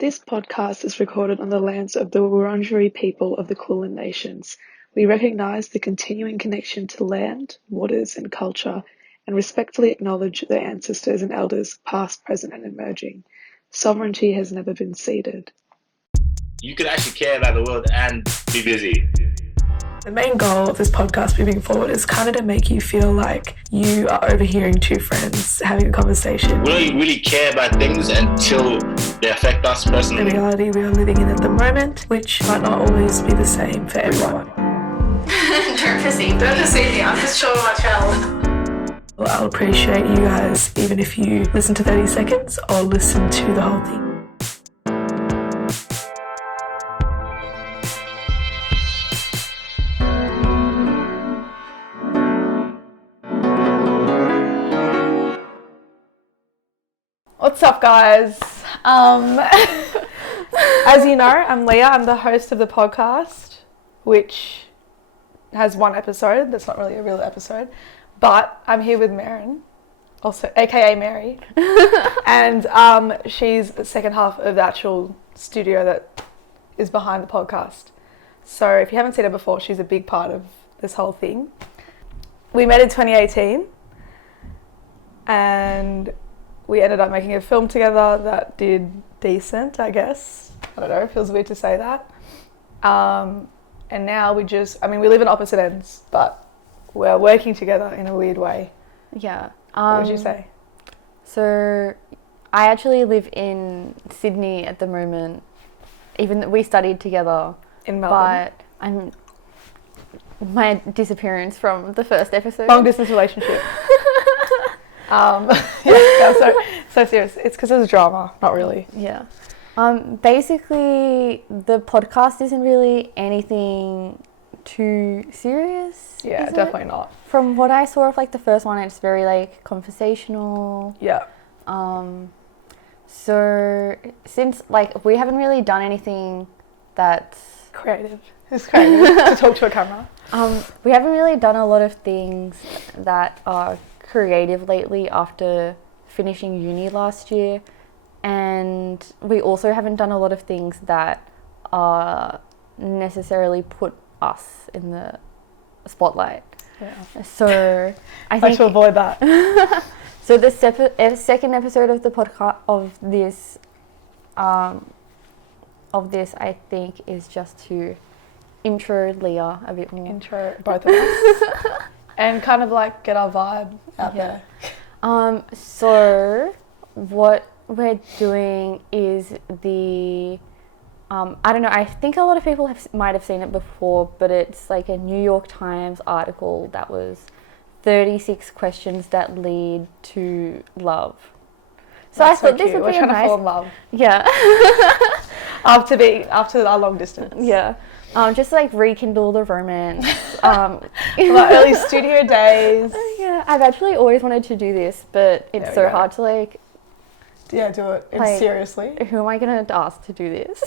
This podcast is recorded on the lands of the Wurundjeri people of the Kulin Nations. We recognise the continuing connection to land, waters and culture, and respectfully acknowledge their ancestors and elders, past, present and emerging. Sovereignty has never been ceded. You could actually care about the world and be busy. The main goal of this podcast moving forward is kind of to make you feel like you are overhearing two friends having a conversation. We don't really care about things until they affect us personally. The reality we are living in at the moment, which might not always be the same for everyone. Don't perceive me, I'm just showing my child. Well, I'll appreciate you guys even if you listen to 30 seconds or listen to the whole thing. What's up, guys? As you know, I'm Leah. I'm the host of the podcast, which has one episode. That's not really a real episode. But I'm here with Maren, also aka Mary. And she's the second half of the actual studio that is behind the podcast. So if you haven't seen her before, she's a big part of this whole thing. We met in 2018 and we ended up making a film together that did decent, I guess. I don't know, it feels weird to say that. And now we live in opposite ends, but we're working together in a weird way. Yeah. What would you say? So I actually live in Sydney at the moment, even though we studied together. In Melbourne. But my disappearance from the first episode. Long distance relationship. So serious. It's because of the drama, not really. Yeah. Basically, the podcast isn't really anything too serious. Yeah, is definitely it? not. From what I saw of like the first one, it's very like conversational. Yeah. So since like we haven't really done anything that's creative. It's creative to talk to a camera. We haven't really done a lot of things that are creative lately after finishing uni last year, and we also haven't done a lot of things that necessarily put us in the spotlight. Yeah. So I like think to avoid that. So the second episode of the podcast of this I think is just to intro Leah a bit more. Intro both of us. And kind of like get our vibe out there. So what we're doing is the I don't know, I think a lot of people might have seen it before, but it's like a New York Times article that was 36 questions that lead to love. So That's I thought so this would We're be trying nice. to fall in love. Yeah. after our long distance. Yeah. Just like rekindle the romance. Our early studio days. Yeah, I've actually always wanted to do this, but it's so hard to like. Yeah, do it seriously. Who am I gonna ask to do this?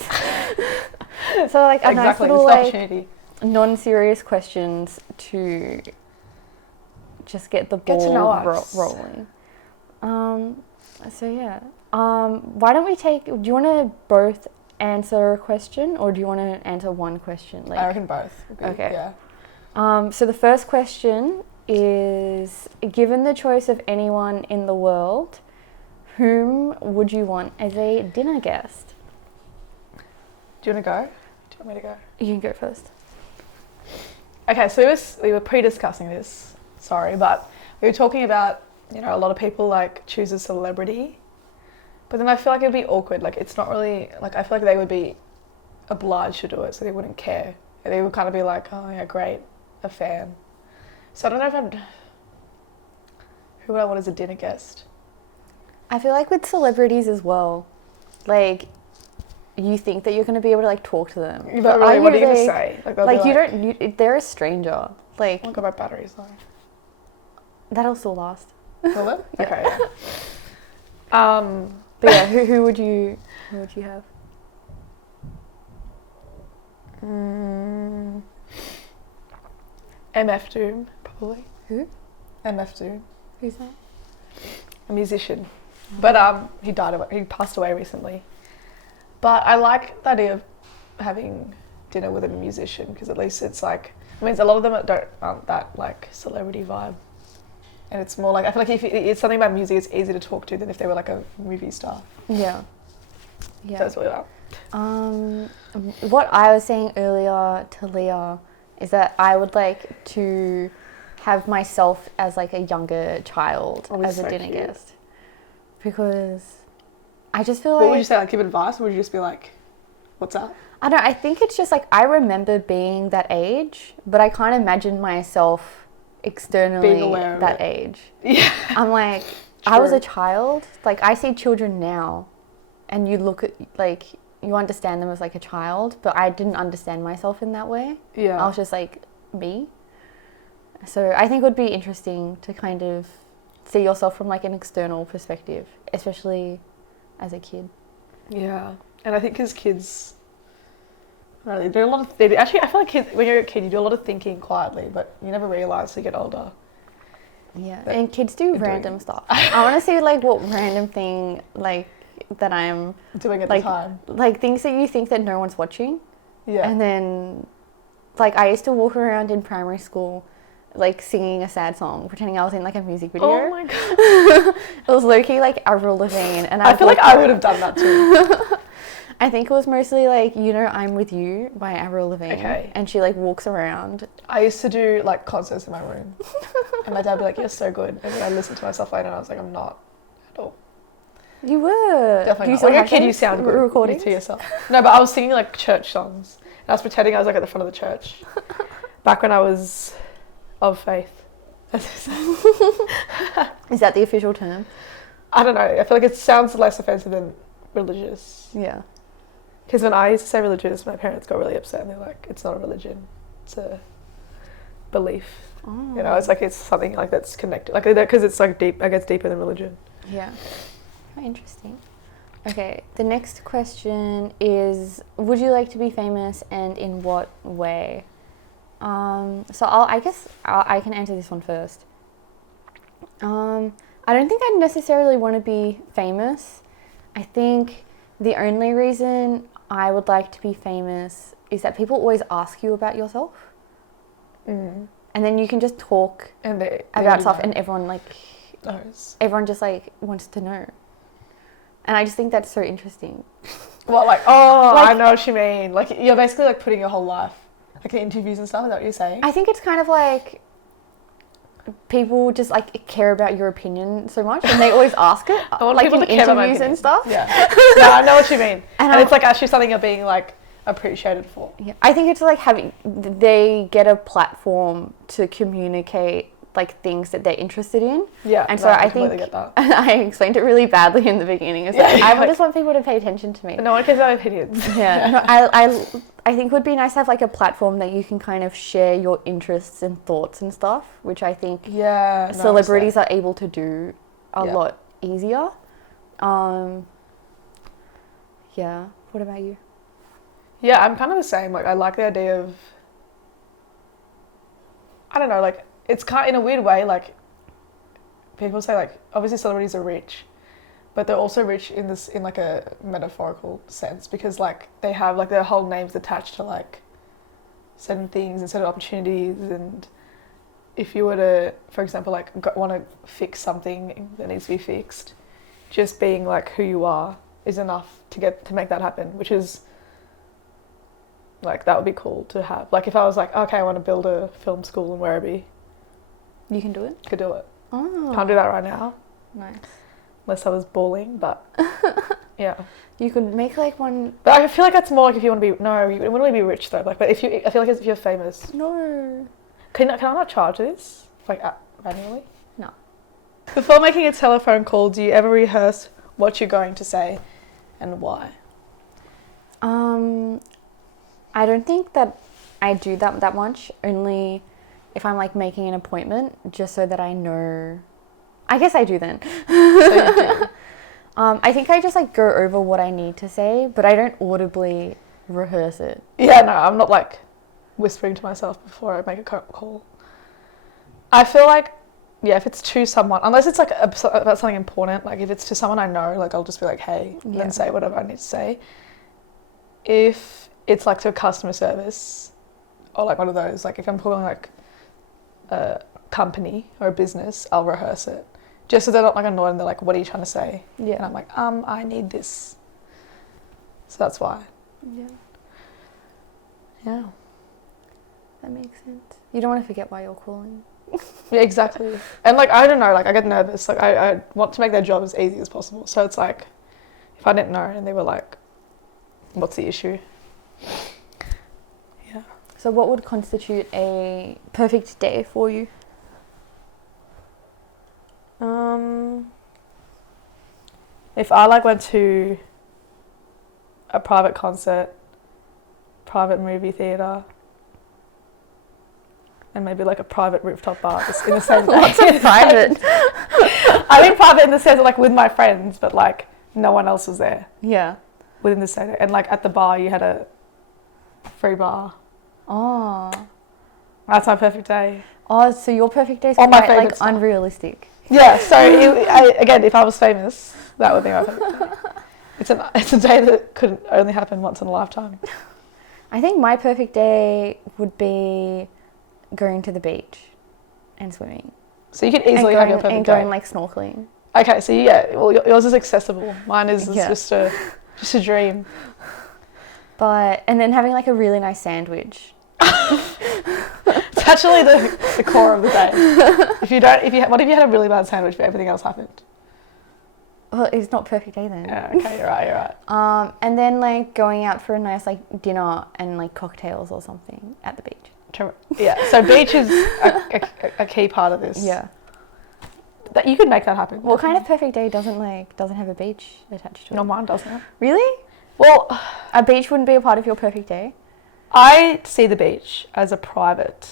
So like a nice Exactly, little this like opportunity. non-serious questions to just get the Get to know ball us. rolling. So yeah. Why don't we take? Do you want to both answer a question, or do you want to answer one question? Like, I reckon both. Okay. Yeah. So the first question is: given the choice of anyone in the world, whom would you want as a dinner guest? Do you want to go? Do you want me to go? You can go first. Okay, so we were pre-discussing this. Sorry, but we were talking about, a lot of people like choose a celebrity, but then I feel like it'd be awkward. Like it's not really like I feel like they would be obliged to do it, so they wouldn't care. They would kind of be like, oh yeah, great, a fan. So I don't know if who would I want as a dinner guest? I feel like with celebrities as well, like you think that you're going to be able to like talk to them. But really, what are you going to say? They're a stranger. Like, oh my god, my battery's low. That'll still last. Will it? Yeah. Okay. Yeah. But yeah, who would you have? MF Doom, probably. Who? MF Doom. Who's that? A musician. But he passed away recently. But I like the idea of having dinner with a musician because at least it's like, I mean, a lot of them aren't that like celebrity vibe. And it's more like, I feel like if it's something about music, it's easier to talk to than if they were like a movie star. Yeah. So that's really well. What I was saying earlier to Leah is that I would like to have myself as like a younger child as a dinner guest. Because I just feel like... What would you say, like give advice, or would you just be like, what's up? I don't know, I think it's just like, I remember being that age, but I can't imagine myself externally being aware of that it. age. Yeah. I'm like, I was a child. Like, I see children now, and you look at, like, you understand them as like a child, but I didn't understand myself in that way. Yeah. I was just like me. So I think it would be interesting to kind of see yourself from like an external perspective, especially as a kid. Yeah. And I think as kids, they do a lot of... Actually, I feel like kids, when you're a kid, you do a lot of thinking quietly, but you never realise till you get older. Yeah. And kids do random stuff. I want to see like what random thing like that I'm doing at like, the time. Like things that you think that no one's watching. Yeah. And then like I used to walk around in primary school like singing a sad song, pretending I was in like a music video. Oh my god. It was low-key like Avril Lavigne, and I feel like I would have done that too. I think it was mostly like, you know, I'm With You by Avril Lavigne. Okay. And she like walks around. I used to do like concerts in my room. And my dad would be like, you're so good. And then I listened to myself later and I was like, I'm not at all. You were. Definitely Do you not. Like a kid, you sound good. Recording To yourself. No, but I was singing like church songs. And I was pretending I was like at the front of the church. Back when I was of faith. Is that the official term? I don't know. I feel like it sounds less offensive than religious. Yeah. Because when I used to say religious, my parents got really upset and they're like, it's not a religion, it's a belief. Oh. You know, it's like it's something like that's connected, like because it's like deep. I guess deeper than religion. Yeah. How interesting. Okay, the next question is: would you like to be famous, and in what way? So I guess I can answer this one first. I don't think I necessarily want to be famous. I think the only reason I would like to be famous is that people always ask you about yourself. Mm. And then you can just talk And they about stuff know. and everyone like knows. everyone just like wants to know. And I just think that's so interesting. Well, like, oh, like, I know what you mean. Like, you're basically like putting your whole life, like in interviews and stuff. Is that what you're saying? I think it's kind of like people just like care about your opinion so much, and they always ask it, I want like people in to care about my interviews and opinion. stuff. Yeah. No, I know what you mean. And And it's like actually something you're being like appreciated for. Yeah, I think it's like they get a platform to communicate like things that they're interested in. Yeah. And so no, I completely think get that. and I explained it really badly in the beginning. It's like, I just want people to pay attention to me. No one cares about opinions. Yeah, no, I think it would be nice to have like a platform that you can kind of share your interests and thoughts and stuff, which I think Yeah. No, celebrities are able to do a Yeah. lot easier. Yeah. What about you? Yeah, I'm kind of the same. Like, I like the idea of, I don't know, like, it's kind of, in a weird way, like, people say, like, obviously celebrities are rich, but they're also rich in this, in, like, a metaphorical sense, because, like, they have, like, their whole names attached to, like, certain things and certain opportunities, and if you were to, for example, like, want to fix something that needs to be fixed, just being, like, who you are is enough to make that happen, which is... Like, that would be cool to have. Like, if I was like, okay, I want to build a film school in Werribee. You can do it? Could do it. Oh. Can't do that right now. Nice. Unless I was balling, but... yeah. You could make like one... But I feel like that's more like if you want to be... No, you wouldn't really be rich, though. Like, but I feel like if you're famous... No. Can I not charge this? Like, manually? No. Before making a telephone call, do you ever rehearse what you're going to say and why? I don't think that I do that much, only if I'm like making an appointment, just so that I know. I guess I do then. So you do. I think I just like go over what I need to say, but I don't audibly rehearse it. Yeah, no, I'm not like whispering to myself before I make a call. I feel like, yeah, if it's to someone, unless it's like about something important, like if it's to someone I know, like I'll just be like, hey, and then say whatever I need to say. if it's like to a customer service or like one of those, like if I'm calling like a company or a business, I'll rehearse it just so they're not like annoyed and they're like, what are you trying to say? Yeah. And I'm like, I need this. So that's why. Yeah. Yeah. That makes sense. You don't want to forget why you're calling. Yeah, exactly. And like, I don't know, like I get nervous. Like I want to make their job as easy as possible. So it's like, if I didn't know and they were like, what's the issue? Yeah. So what would constitute a perfect day for you? If I like went to a private concert, private movie theatre, and maybe like a private rooftop bar just in the same day. Lots of private. I mean private in the sense of like with my friends, but like no one else was there Yeah. within the same day. And like at the bar you had a free bar. Oh. That's my perfect day. Oh, so your perfect day is All my quite like favourite stuff. unrealistic. Yeah, so again, if I was famous, that would be my perfect day. It's a day that could only happen once in a lifetime. I think my perfect day would be going to the beach and swimming. So you could easily have your perfect and day. going like snorkeling. Okay, so yeah, well yours is accessible. Mine is Yeah. just a dream. And then having like a really nice sandwich. It's actually the core of the day. What if you had a really bad sandwich but everything else happened? Well, it's not perfect day then. Yeah, okay, you're right. And then like going out for a nice like dinner and like cocktails or something at the beach. Yeah, so beach is a key part of this. Yeah. That you could make that happen. What kind of perfect day doesn't have a beach attached to it? No, mine doesn't. Really? Well, A beach wouldn't be a part of your perfect day? I see the beach as a private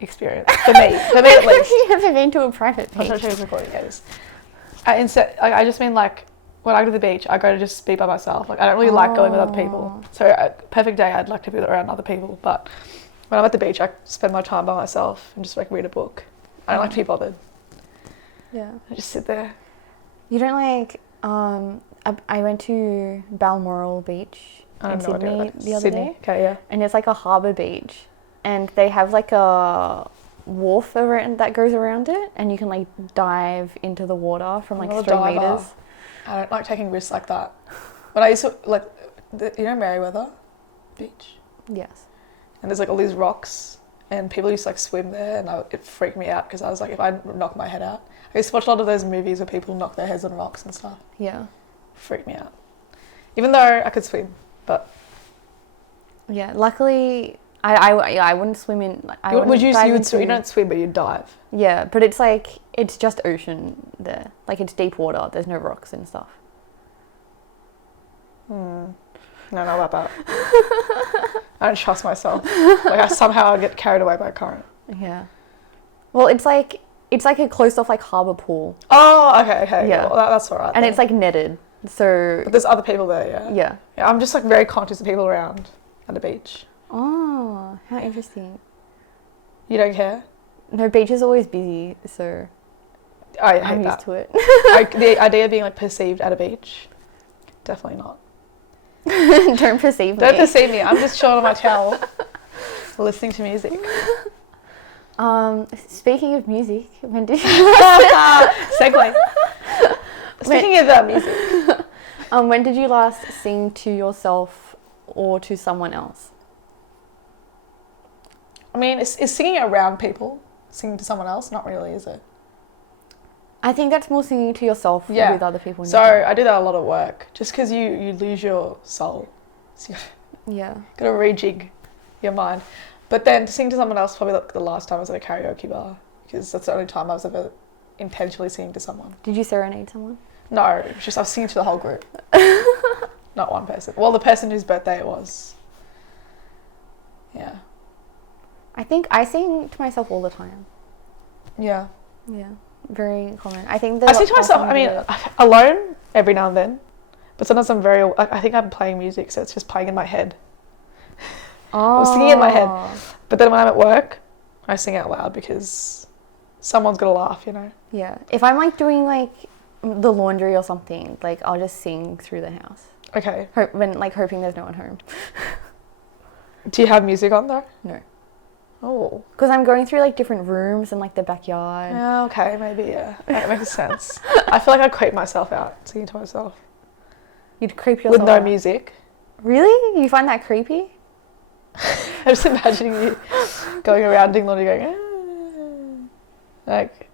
experience for me at least. You've never been to a private I'm beach. not sure who's recording it. I just mean like when I go to the beach, I go to just be by myself. Like I don't really like going with other people. So a perfect day, I'd like to be around other people. But when I'm at the beach, I spend my time by myself and just like read a book. I don't like to be bothered. Yeah. I just sit there. You don't like, I went to Balmoral Beach in Sydney the other day. Okay, yeah. And it's like a harbour beach. And they have like a wharf around that goes around it. And you can like dive into the water from like 3 meters. I don't like taking risks like that. When I used to, like, you know Merriweather Beach? Yes. And there's like all these rocks and people used to like swim there and it freaked me out because I was like, if I knock my head out. I used to watch a lot of those movies where people knock their heads on rocks and stuff. Yeah. Freaked me out. Even though I could swim, but... Yeah, luckily, I wouldn't swim in... Like, I wouldn't dive you would into- swim, you don't swim, but you dive. Yeah, but it's like, it's just ocean there. Like, it's deep water. There's no rocks and stuff. No, not about that. I don't trust myself. Like, I somehow get carried away by a current. Yeah. Well, it's like a closed off, like, harbour pool. Oh, okay. Yeah. Well, that's all right. And then. it's, like, netted. So... But there's other people there, Yeah. Yeah, I'm just, like, very conscious of people around at the beach. Oh, how interesting. You don't care? No, beach is always busy, so I hate I'm that. used to it. The idea of being, like, perceived at a beach, definitely not. Don't perceive me. Don't perceive me. I'm just chilling on my towel, listening to music. Speaking of music, when did you Segue. Speaking of music. when did you last sing to yourself or to someone else? I mean, is singing around people singing to someone else? Not really, is it? I think that's more singing to yourself Yeah. with other people. in So your life. I do that a lot at work, just because you lose your soul. So you Yeah. gotta rejig your mind. But then to sing to someone else, probably like the last time I was at a karaoke bar, because that's the only time I was ever intentionally singing to someone. Did you serenade someone? No, it's just I was singing to the whole group. Not one person. Well, the person whose birthday it was. Yeah. I think I sing to myself all the time. Yeah. Yeah. Very common. I think I sing to myself, I mean, alone every now and then. But sometimes I think I'm playing music, so it's just playing in my head. I'm singing in my head. But then when I'm at work, I sing out loud because someone's got to laugh, you know? Yeah. If I'm like doing like the laundry or something, like I'll just sing through the house. Okay. Hoping there's no one home. Do you have music on though? No. Oh. Because I'm going through like different rooms and like the backyard. Yeah, okay, maybe, yeah. That makes sense. I feel like I'd creep myself out singing to myself. You'd creep yourself With no out. music. Really? You find that creepy? I'm just imagining you going around Dingley going, like...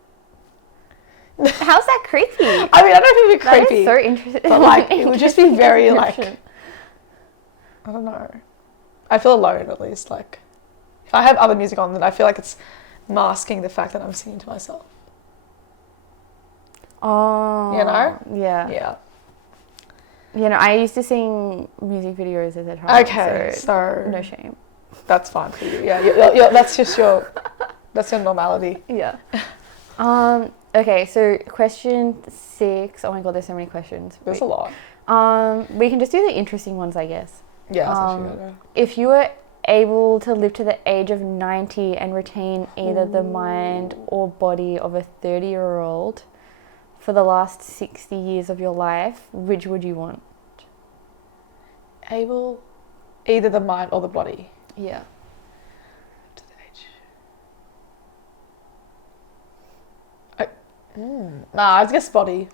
How's that creepy? I mean, I don't know if it'd be That creepy. is so interesting. But like, it would just be very like... description. I don't know. I feel alone at least, like... If I have other music on, then I feel like it's masking the fact that I'm singing to myself. Oh. You know? Yeah. Yeah. You know, I used to sing music videos as a child. Okay, so... No shame. That's fine for you. Yeah, you're, that's just your... That's your normality. Yeah. Okay, so question 6. Oh my god, there's so many questions. There's a lot. We can just do the interesting ones, I guess. Yeah, that's actually good. If you were able to live to the age of 90 and retain either the mind or body of a 30-year-old for the last 60 years of your life, which would you want? Either the mind or the body. Yeah. To the age. Nah, I guess body.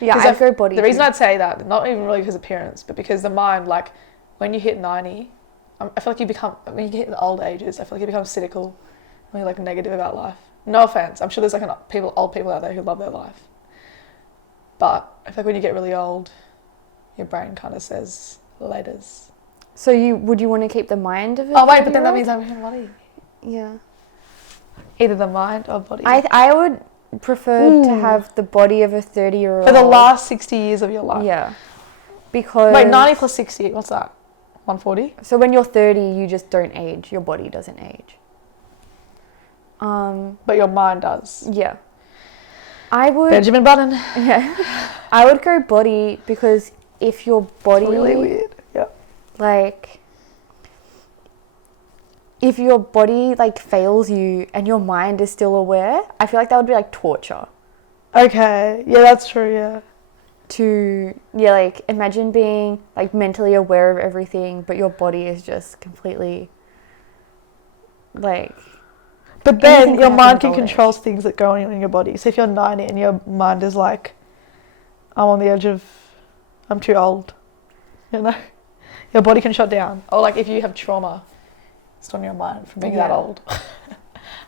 Yeah, 'Cause I'd go body. The reason too. I'd say that, not even really because of appearance, but because the mind, like, when you hit 90, I feel like you become, when you hit the old ages, I feel like you become cynical, and you're like negative about life. No offense, I'm sure there's like old people out there who love their life. But I feel like when you get really old, your brain kind of says laters. So would you want to keep the mind of it? Oh wait, but then that means I'm in body. Yeah. Either the mind or body. I would prefer to have the body of a 30-year-old. For the last 60 years of your life. Yeah. Because... Wait, 90 plus 60, what's that? 140? So when you're 30, you just don't age. Your body doesn't age. But your mind does. Yeah. I would... Benjamin Button. Yeah. I would go body because if your body... Really weird. Yeah. Like... If your body, like, fails you and your mind is still aware, I feel like that would be, like, torture. Okay. Yeah, that's true, yeah. Like, imagine being, like, mentally aware of everything, but your body is just completely, like... But then anything your can mind happen can at control things that go on in your body. So if you're 90 and your mind is like, I'm on the edge of, I'm too old, you know? Your body can shut down. Or like if you have trauma, it's on your mind from being that old.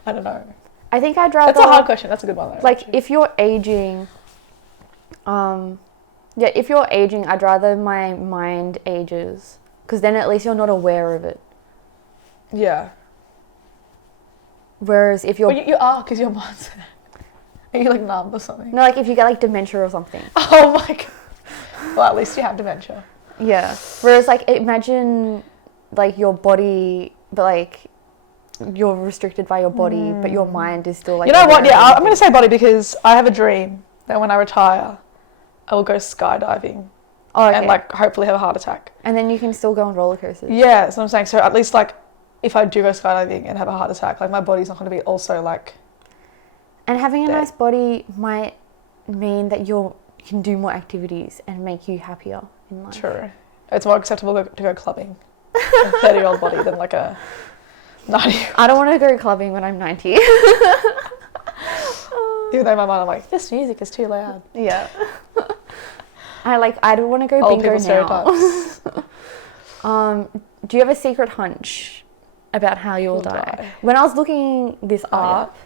I don't know. I think I'd rather... That's a hard question. That's a good one though. Like, actually. if you're aging... if you're aging, I'd rather my mind ages. Because then at least you're not aware of it. Yeah. Whereas if you're... Well, you are, because your mind's... Are you like numb or something? No, like if you get like dementia or something. Oh my god. Well, at least you have dementia. Yeah. Whereas like imagine like your body, but like you're restricted by your body, but your mind is still like... You know what? aware Yeah, of I'm going to say body because I have a dream that when I retire, I will go skydiving Oh, okay. and like hopefully have a heart attack. And then you can still go on roller coasters. Yeah, that's what I'm saying. So at least like if I do go skydiving and have a heart attack, like my body's not going to be also like... And having a dead. nice body might mean that you can do more activities and make you happier in life. True. It's more acceptable to go clubbing in a 30-year-old body than like a 90-year-old. I don't want to go clubbing when I'm 90. Even though in my mind I'm like, this music is too loud. Yeah. I don't want to go Old bingo people now. stereotypes. Do you have a secret hunch about how you'll die? When I was looking this up,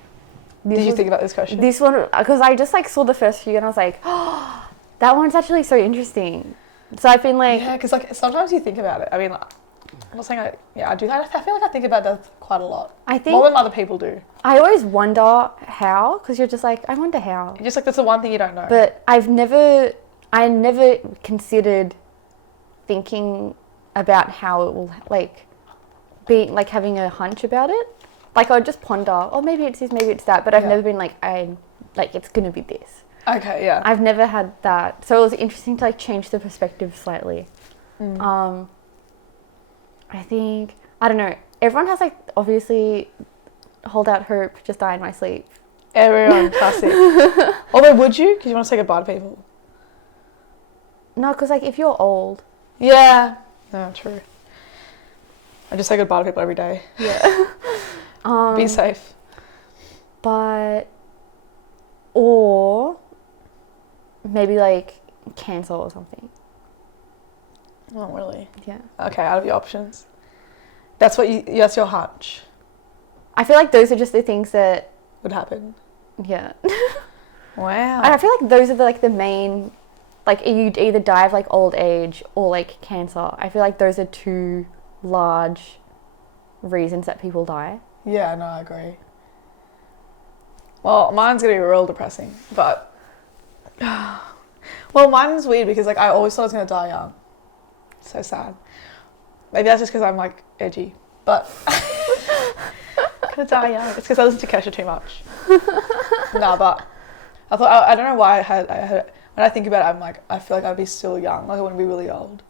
Did you think about this question? this one, because I just like saw the first few and I was like, oh, that one's actually so interesting. So I've been like... Yeah, because like sometimes you think about it. I mean, like, I'm not saying I do that. I feel like I think about that quite a lot. I think... More than other people do. I always wonder how, because you're just like, I wonder how. Just like that's the one thing you don't know. But I never considered thinking about how it will, like, be, like, having a hunch about it. Like, I would just ponder, oh, maybe it's this, maybe it's that, but I've never been like, it's gonna be this. Okay, yeah. I've never had that. So it was interesting to, like, change the perspective slightly. I think, I don't know, everyone has, like, obviously, hold out hope, just die in my sleep. Everyone, classic. Although, would you? Because you want to say goodbye to people. No, because, like, if you're old Yeah. No, true. I just say goodbye to people every day. Yeah. Be safe. Or maybe like cancer or something. Oh, really? Yeah. Okay, out of your options. That's your hunch. I feel like those are just the things that Would happen. Yeah. Wow. And I feel like those are the main, like, you'd either die of like old age or like cancer. I feel like those are two large reasons that people die. Yeah, no, I agree. Well, mine's gonna be real depressing, but well, mine's weird because like I always thought I was gonna die young. So sad. Maybe that's just because I'm like edgy, but gonna die young. It's because I listen to Kesha too much. No, but I thought I don't know why I had when I think about it, I'm like I feel like I'd be still young. Like I wouldn't be really old.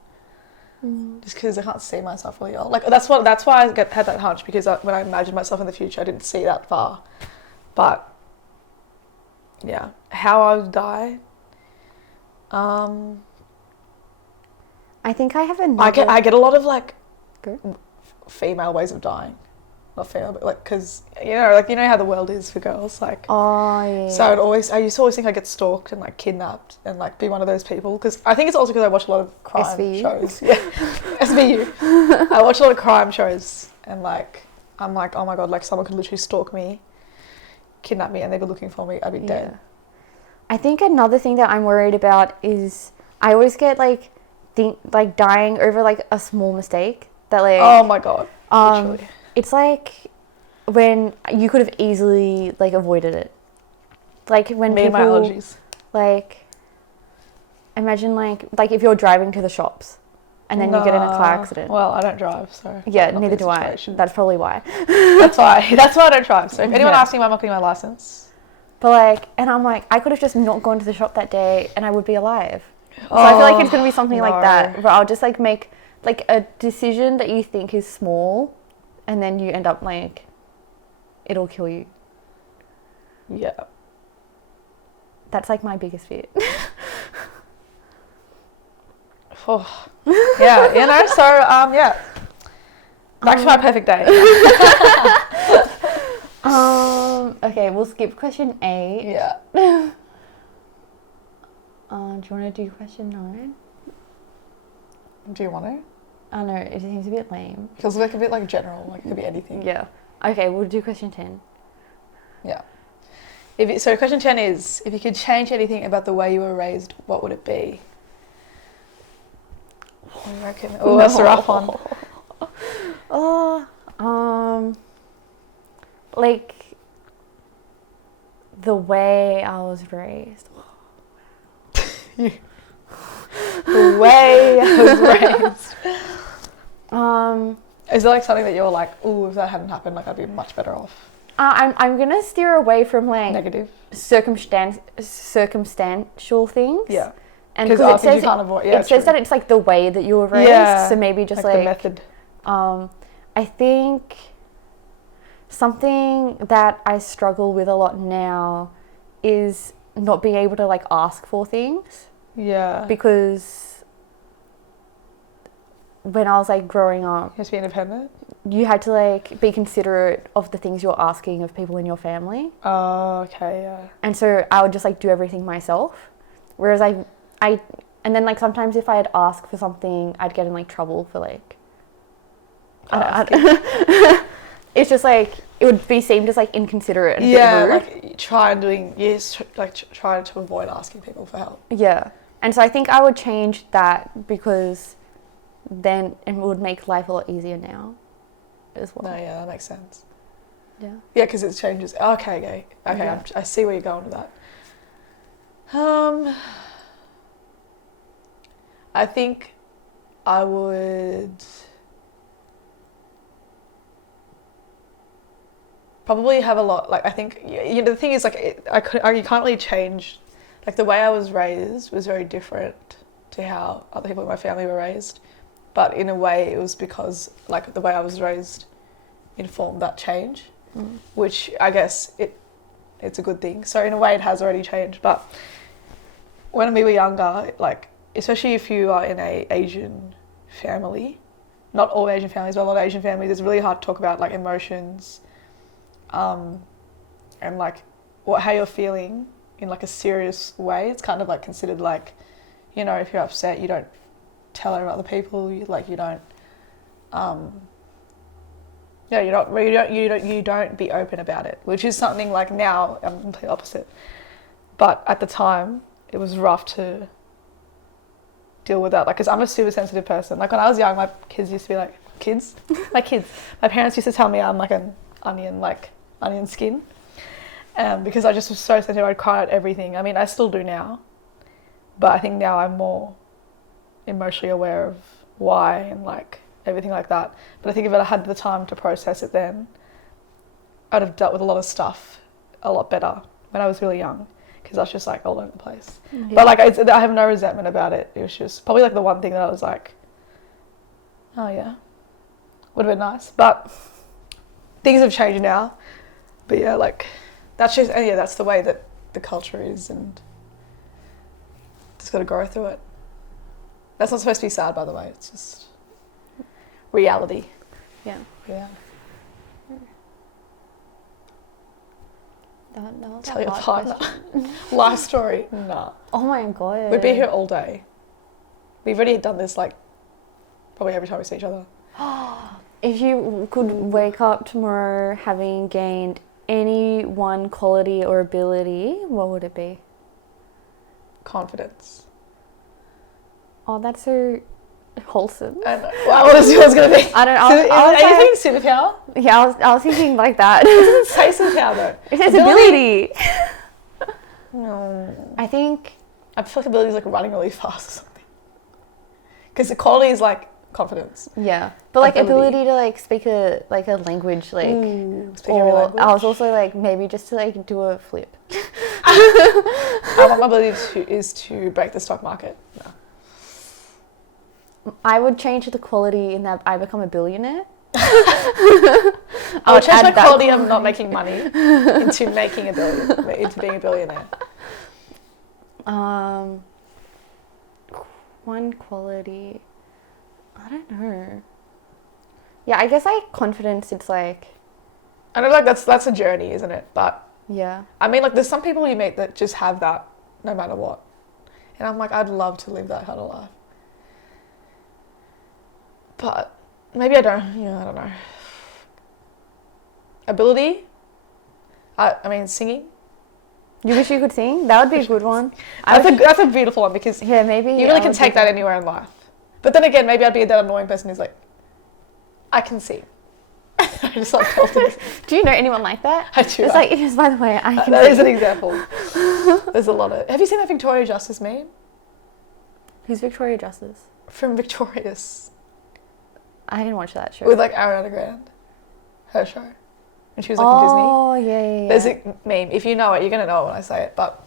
Just because I can't see myself really old. Like that's why I had that hunch, because when I imagined myself in the future, I didn't see that far. But yeah, how I would die. I think I have another... I get a lot of like Good. female ways of dying. Not female, but like because you know how the world is for girls. Like Oh, yeah. so I used to always think I'd get stalked and like kidnapped and like be one of those people, because I think it's also because I watch a lot of crime SVU. shows. Yeah, SVU. I watch a lot of crime shows and like I'm like, oh my god, like someone could literally stalk me, kidnap me, and they'd be looking for me. I'd be dead. I think another thing that I'm worried about is I always get like dying over like a small mistake that like Oh my god, literally. it's like when you could have easily like avoided it. Like when Me and people my allergies. like imagine like if you're driving to the shops and then you get in a car accident. Well, I don't drive, so Yeah, not neither the do I. situation. That's probably why. That's why I don't drive. So if anyone Yeah. asks me why I'm not getting my license, But like, and I'm like, I could have just not gone to the shop that day and I would be alive. So I feel like it's going to be something like that, where I'll just like make like a decision that you think is small and then you end up like, it'll kill you. yeah. That's like my biggest fear. Oh. Yeah, you know, so yeah. Back to my perfect day. Okay, we'll skip question 8. Yeah. Do you want to do question 9? Do you want to? Oh no, it seems a bit lame. Feels like a bit like general, like it could be anything. Yeah. Okay, we'll do question 10. Yeah. So question 10 is, if you could change anything about the way you were raised, what would it be? What do you reckon? Oh, that's a rough one. Like the way I was raised. The way I was raised. Is there like something that you're like, ooh, if that hadn't happened, like I'd be much better off? I'm gonna steer away from like Negative. circumstantial things. Yeah. And Because it says you can't avoid. Yeah, it says that it's like the way that you were raised. Yeah, So maybe just the method. I think something that I struggle with a lot now is not being able to like ask for things. Yeah. Because when I was like growing up, You have to be independent. you had to like be considerate of the things you're asking of people in your family. Oh, okay, yeah. And so I would just like do everything myself. Whereas and then like sometimes if I'd ask for something, I'd get in like trouble for like, it's just like, it would be seemed as like inconsiderate and a bit rude. Like trying to avoid asking people for help. Yeah. And so I think I would change that, because then it would make life a lot easier now as well. No, yeah, that makes sense. Yeah. Yeah, because it changes. Okay. Yeah. I see where you're going with that. I think I would probably have a lot. Like I think the thing is like you can't really change. Like the way I was raised was very different to how other people in my family were raised, but in a way it was because like the way I was raised informed that change, which I guess it's a good thing. So in a way it has already changed. But when we were younger, like especially if you are in a Asian family. Not all Asian families, but a lot of Asian families, it's really hard to talk about like emotions, and like how you're feeling in like a serious way. It's kind of like considered like, you know, if you're upset, you don't tell other people. You don't. You don't be open about it, which is something like now I'm completely opposite. But at the time, it was rough to deal with that. Like, because I'm a super sensitive person. Like when I was young, my kids used to be like, my parents used to tell me I'm like an onion, like onion skin. Because I just was so sensitive, I'd cry at everything. I mean, I still do now, but I think now I'm more emotionally aware of why and like everything like that. But I think if I had the time to process it then, I'd have dealt with a lot of stuff a lot better when I was really young, because I was just like all over the place. Yeah. But like I have no resentment about it. It was just probably like the one thing that I was like, oh yeah, would have been nice. But things have changed now. But yeah, like that's just, and yeah, that's the way that the culture is, and just got to go through it. That's not supposed to be sad, by the way. It's just reality. Yeah. Yeah. No, tell your partner. Life story. Nah. Oh my god. We'd be here all day. We've already done this like probably every time we see each other. If you could wake up tomorrow having gained any one quality or ability, what would it be? Confidence. Oh, that's so wholesome. I know. Wow, what is yours going to be? I don't know. Are you thinking superpower? Yeah, I was thinking like that. It doesn't say superpower though. It says ability. No. I think... I feel like ability is like running really fast or something. Because the quality is like confidence. Yeah. But like ability to like speak a language, like... Speaking of language. I was also like maybe just to like do a flip. I want my ability is to break the stock market. No. I would change the quality in that I become a billionaire. I would change my quality of not making money into making into being a billionaire. One quality, I don't know. Yeah, I guess like confidence. It's like, I know, like that's a journey, isn't it? But yeah, I mean, like there's some people you meet that just have that no matter what, and I'm like, I'd love to live that kind of life. But maybe I don't. I don't know. Ability. I mean, singing. You wish you could sing? That would be a good one. That's a beautiful one, because yeah, maybe you really can take that anywhere in life. But then again, maybe I'd be that annoying person who's like, I can sing. I just like told them. Do you know anyone like that? I do. It's like, just by the way, I can. That sing. is an example. There's a lot of. Have you seen that Victoria Justice meme? Who's Victoria Justice? From Victorious. I didn't watch that show. With like Ariana Grande, her show, and she was like in Disney. Oh yeah. There's a meme. If you know it, you're gonna know it when I say it. But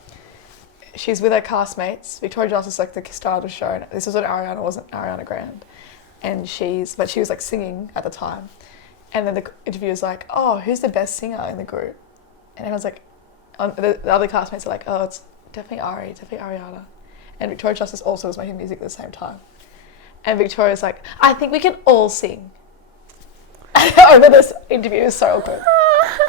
she's with her castmates. Victoria Justice, like the star of the show. And this was when Ariana wasn't Ariana Grande, and she was like singing at the time. And then the interviewer's like, "Oh, who's the best singer in the group?" And everyone's like, the other castmates are like, "Oh, it's definitely Ariana." And Victoria Justice also was making music at the same time. And Victoria's like, "I think we can all sing." Over this interview, is so awkward.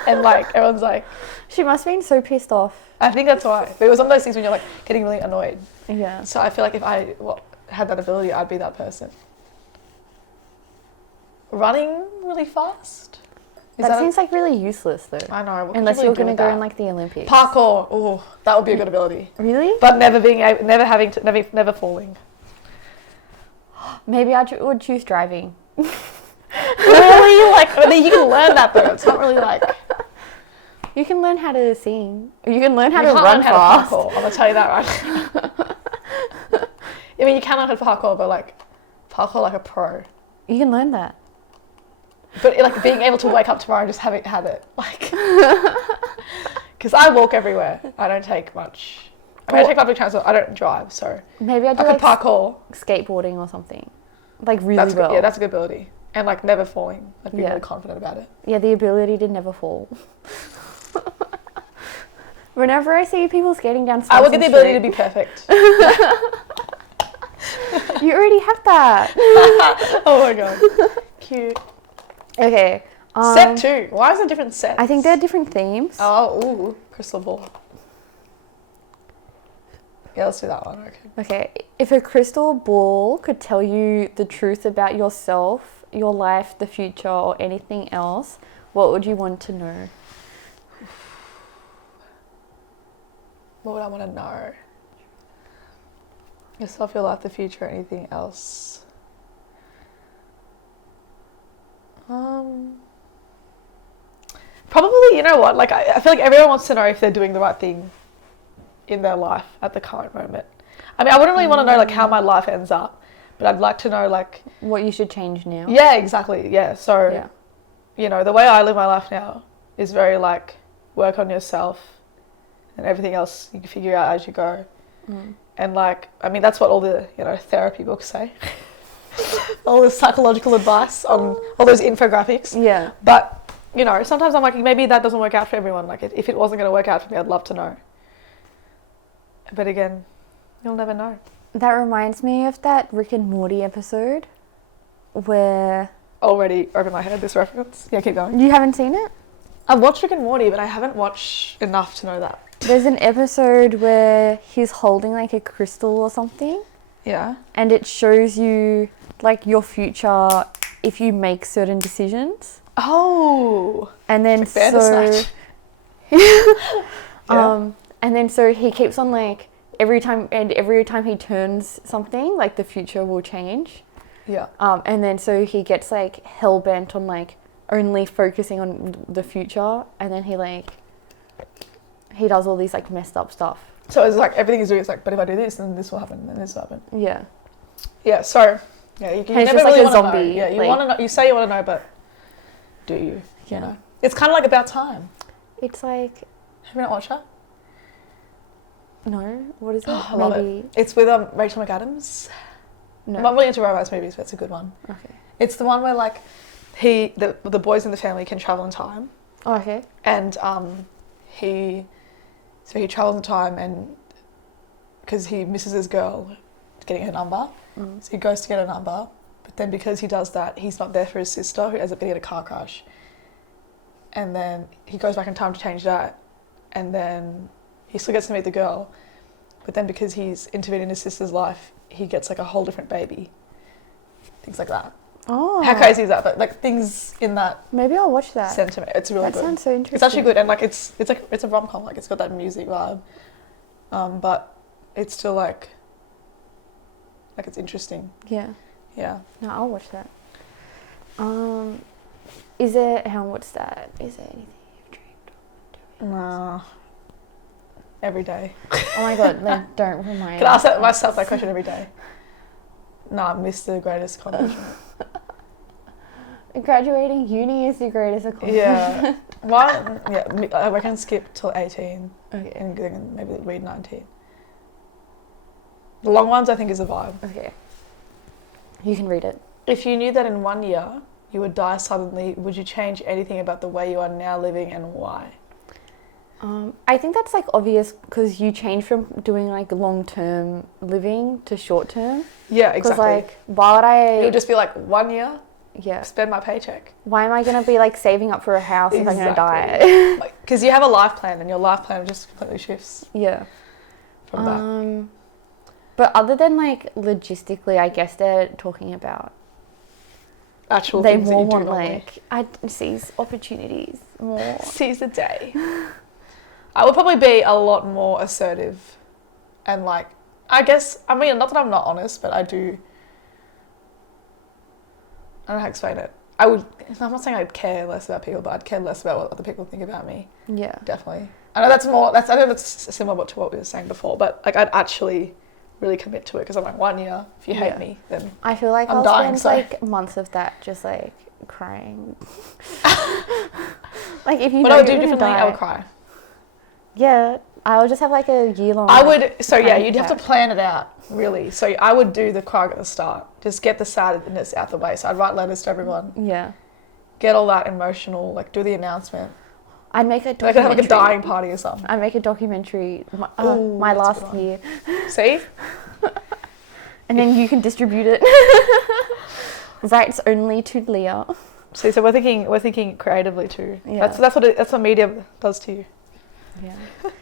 And like everyone's like, she must have been so pissed off. I think that's why. But it was one of those things when you're like getting really annoyed. Yeah. So I feel like if I had that ability, I'd be that person. Running really fast. That seems like really useless though. I know. Unless you're going to go in like the Olympics. Parkour. Oh, that would be a good ability. Really? But never falling. Maybe I would choose driving. Really? Like, you can learn that though. It's not really like... You can learn how to sing. You can learn how to run fast. Parkour. I'm going to tell you that right. I mean, you can learn how to parkour, but like, parkour like a pro. You can learn that. But like being able to wake up tomorrow and just have it. Like, because I walk everywhere. I don't take much. I mean, I take public transport. I don't drive, so maybe I could like parkour, skateboarding or something. Like really that's well. Good. Yeah, that's a good ability. And like never falling. Like being really confident about it. Yeah, the ability to never fall. Whenever I see people skating down, I will get the ability to be perfect. You already have that. Oh my god. Cute. Okay. Set 2. Why is it different sets? I think they're different themes. Oh, ooh. Crystal ball. Yeah, let's do that one. Okay. Okay. If a crystal ball could tell you the truth about yourself, your life, the future, or anything else, what would you want to know? What would I want to know? Yourself, your life, the future, anything else? Probably, you know what? Like, I feel like everyone wants to know if they're doing the right thing in their life at the current moment. I mean, I wouldn't really want to know, like, how my life ends up, but I'd like to know, like... What you should change now. Yeah, exactly. Yeah. So, Yeah. you know, the way I live my life now is very, like, work on yourself and everything else you can figure out as you go. And, like, I mean, that's what all the, you know, therapy books say. All the psychological advice on all those infographics. Yeah. But, you know, sometimes I'm like, maybe that doesn't work out for everyone. Like, if it wasn't going to work out for me, I'd love to know. But again, you'll never know. That reminds me of that Rick and Morty episode where... Already over my head, this reference. Yeah, keep going. You haven't seen it? I've watched Rick and Morty, but I haven't watched enough to know that. There's an episode where he's holding like a crystal or something, Yeah. and it shows you like your future if you make certain decisions. Oh. And then It's like Bandersnatch. And then so he keeps on like every time he turns something, like the future will change. Yeah. And then so he gets like hell bent on like only focusing on the future, and then he does all these like messed up stuff. So it's like everything he's doing. It's like, but if I do this, then this will happen, then this will happen. Yeah. Yeah. So yeah, you And it's never just like really a want to know. zombie, Yeah, you like- want to know. You say you want to know, but do you? Yeah. You know? It's kind of like About Time. It's like, Have you not watched that? no, what is it? I love it. It's with Rachel McAdams. No. I'm not really into romance movies, but it's a good one. Okay. It's the one where like the boys in the family can travel in time, Oh, okay. and he travels in time, and because he misses his girl getting her number, so he goes to get her number, but then because he does that, he's not there for his sister who ends up getting in a car crash, and then he goes back in time to change that, and then he still gets to meet the girl, but then because he's intervened in his sister's life, he gets like a whole different baby, things like that. Oh. How crazy is that? But like things in that Maybe I'll watch that. sentiment, it's really That good. sounds so interesting. It's actually good, and like it's a rom-com, like it's got that music vibe, but it's still like it's interesting. Yeah. Yeah. No, I'll watch that. Is there, what's that? Is there anything you've dreamed of? Nah. Every day. Oh my god, then don't remind Can I ask myself that question every day? No, I miss the greatest accomplishment. Graduating uni is the greatest accomplishment. Yeah. Why? Yeah, I reckon skip till 18 Okay. and then maybe read 19. The long ones I think is a vibe. Okay. You can read it. If you knew that in 1 year you would die suddenly, would you change anything about the way you are now living, and why? I think that's like obvious because you change from doing like long-term living to short-term. Yeah, Because exactly. like, why would I? You'll just be like, 1 year, Yeah. spend my paycheck. Why am I gonna be like saving up for a house if I'm gonna die? Exactly. Because you have a life plan, and your life plan just completely shifts Yeah. from that. But other than like logistically, I guess they're talking about Actual they things that more you do want normally. like I seize opportunities more. Seize the day. I would probably be a lot more assertive, and like, I guess, I mean, not that I'm not honest, but I don't know how to explain it. I'm not saying I'd care less about people, but I'd care less about what other people think about me. Yeah. Definitely. I know I know that's similar to what we were saying before, but like, I'd actually really commit to it, because I'm like, 1 year, if you hate Yeah. me, then I feel like I'm I'll dying, spend so- like months of that just like crying. Like if you what know I would do you're gonna differently, I would die- cry. Yeah, I'll just have like a year-long. I would, so yeah, panic you'd have to attack. plan it out, really. So I would do the crying at the start. Just get the sadness out the way. So I'd write letters to everyone, Yeah. get all that emotional, like do the announcement. I'd make a I could have like a documentary. dying party or something. I'd make a documentary. Ooh, My that's a last good one. year. See? And then you can distribute it. Rights only to Leah. See, so we're thinking creatively too. Yeah. That's what media does to you. Yeah.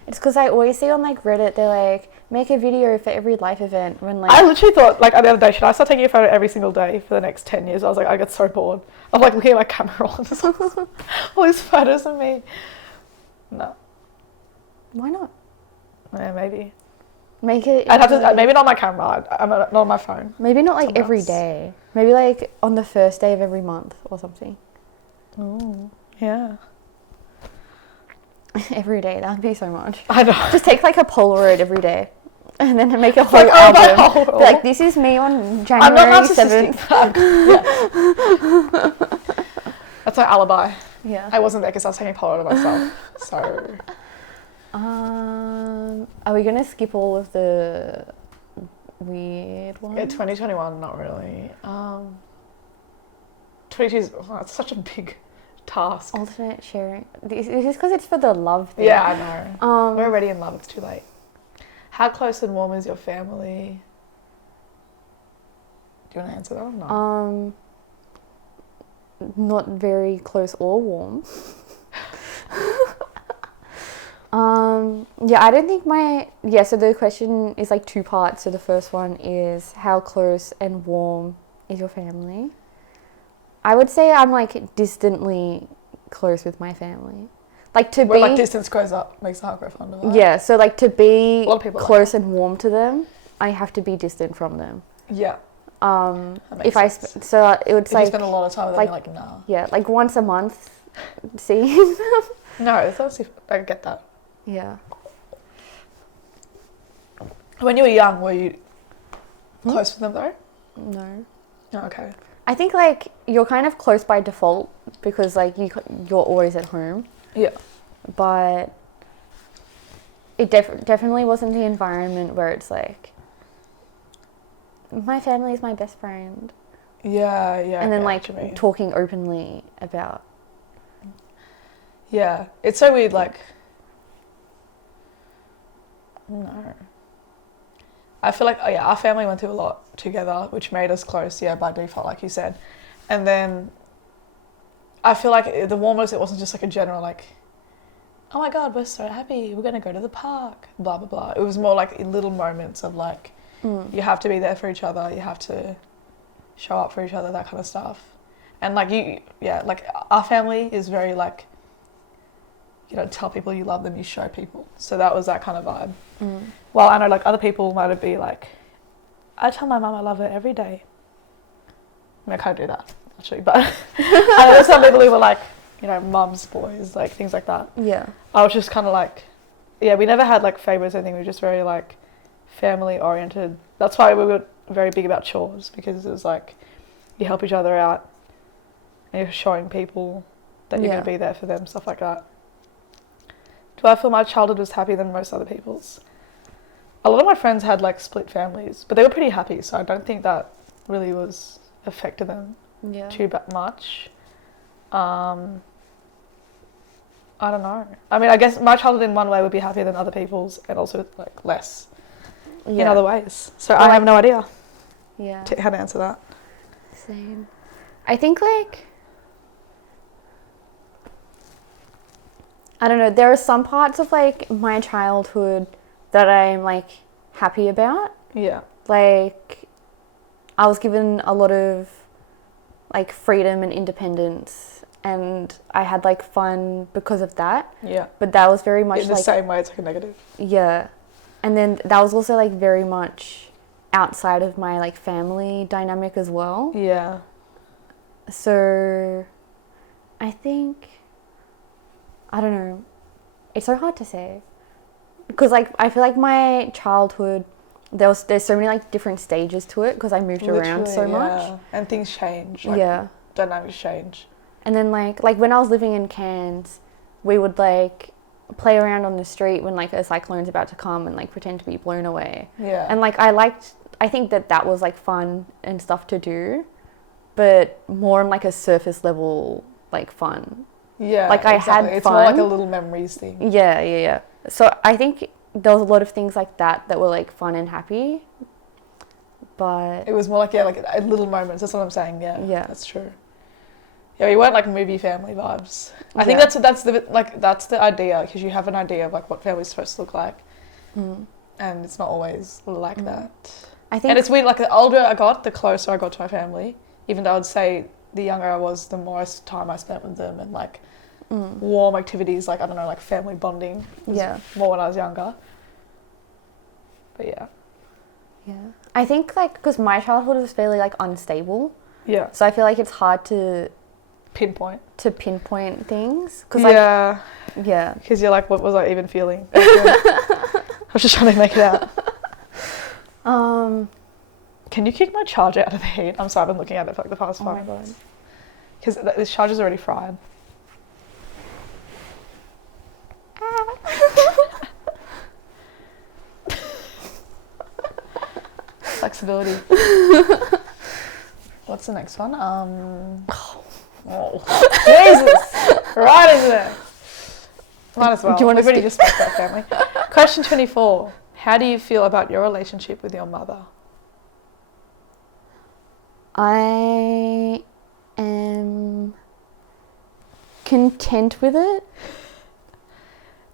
It's because I always see on like Reddit, they're like, make a video for every life event when like... I literally thought, like, the other day, should I start taking a photo every single day for the next 10 years? I was like, I get so bored of like looking at my camera all these photos of me. No. Why not? Yeah, maybe. Make it... I'd have to, maybe not my camera, not on my phone. Maybe not like Somewhere every else. day. Maybe like on the first day of every month or something. Oh, yeah. Every day, that would be so much. I know. Just take like a Polaroid every day. And then make a whole Like, album. my whole Be like, this is me on I'm not January narcissistic. 7th. Yeah. That's my alibi. Yeah. I wasn't there because I was taking a photo of myself. So... Are we gonna skip all of the weird ones? Yeah, 2021, not really. 22 is it's such a big task. Alternate sharing. This is because it's for the love thing. Yeah, I know. We're Um, already in love, it's too late. How close and warm is your family? Do you want to answer that or not? Not very close or warm. Yeah, I don't think so the question is like two parts. So the first one is how close and warm is your family? I would say I'm like distantly close with my family. Like to Where be like distance goes up, makes the heart grow fonder. Right? Yeah, so like to be A lot of people like close and warm to them, I have to be distant from them. Yeah. If I so it would If like you spend a lot of time with them, like- you're like, nah. yeah, like once a month, seeing them. No, it's obviously, I get that. Yeah. When you were young, were you close with them though? No. Oh, okay. I think like you're kind of close by default because like you're always at home, Yeah. but it definitely wasn't the environment where it's like my family is my best friend, Yeah, yeah. and then I like get what you mean. talking openly about. Yeah, it's so weird, like... No. I feel like, our family went through a lot together, which made us close, by default, like you said. And then I feel like the warmest, it wasn't just like a general, like, oh my God, we're so happy, we're going to go to the park, blah, blah, blah. It was more like in little moments of like, you have to be there for each other, you have to show up for each other, that kind of stuff. And like like our family is very like, you don't tell people you love them, you show people. So that was that kind of vibe. Well, I know like other people might be like, I tell my mum I love her every day. I mean, I can't do that, actually, but I know there's some people who were like, you know, mums, boys, like things like that. Yeah. I was just kind of like, we never had like favourites or anything, we were just very like family oriented. That's why we were very big about chores, because it was like, you help each other out and you're showing people that you're going to be there for them, stuff like that. Do I feel my childhood was happier than most other people's? A lot of my friends had like split families, but they were pretty happy, so I don't think that really was affected them too much. I don't know. I mean, I guess my childhood in one way would be happier than other people's, and also like less in other ways. So I have no idea how to answer that. Same. I think like, I don't know, there are some parts of like my childhood that I'm like happy about. Yeah. Like I was given a lot of like freedom and independence, and I had like fun because of that. Yeah. But that was very much in the like, same way, it's like a negative. yeah. And then that was also like very much outside of my like family dynamic as well. Yeah. So I think, I don't know, it's so hard to say, because like I feel like my childhood, there's so many like different stages to it, because I moved around so much, and things change. Like, dynamics change. And then like when I was living in Cairns, we would like play around on the street when like a cyclone's about to come and like pretend to be blown away. Yeah. And like I think that was like fun and stuff to do, but more on like a surface level like fun. Yeah. Like I had it's fun. more like a little memories thing. Yeah. So I think there was a lot of things like that were like fun and happy, But It was more like, like little moments. That's what I'm saying. Yeah. Yeah. That's true. Yeah, we weren't like movie family vibes. I think Yeah. that's the idea, because you have an idea of like what family's supposed to look like, mm, and it's not always like that. I think And it's weird. Like the older I got, the closer I got to my family. Even though I would say the younger I was, the more time I spent with them, and like warm activities, like I don't know, like family bonding. Was more when I was younger. But yeah. Yeah. I think like because my childhood was fairly like unstable, Yeah. so I feel like it's hard to Pinpoint. pinpoint things. Cause Yeah. Like, yeah. Because you're like, what was I even feeling? I was just trying to make it out. Can you kick my charger out of the heat? I'm sorry, I've been looking at it for like the past 5 minutes. Because this charger's already fried. Flexibility. What's the next one? Oh, Jesus! Right into there. Might as well. Do you want to We've already just spoke about family. Question 24. How do you feel about your relationship with your mother? I am content with it.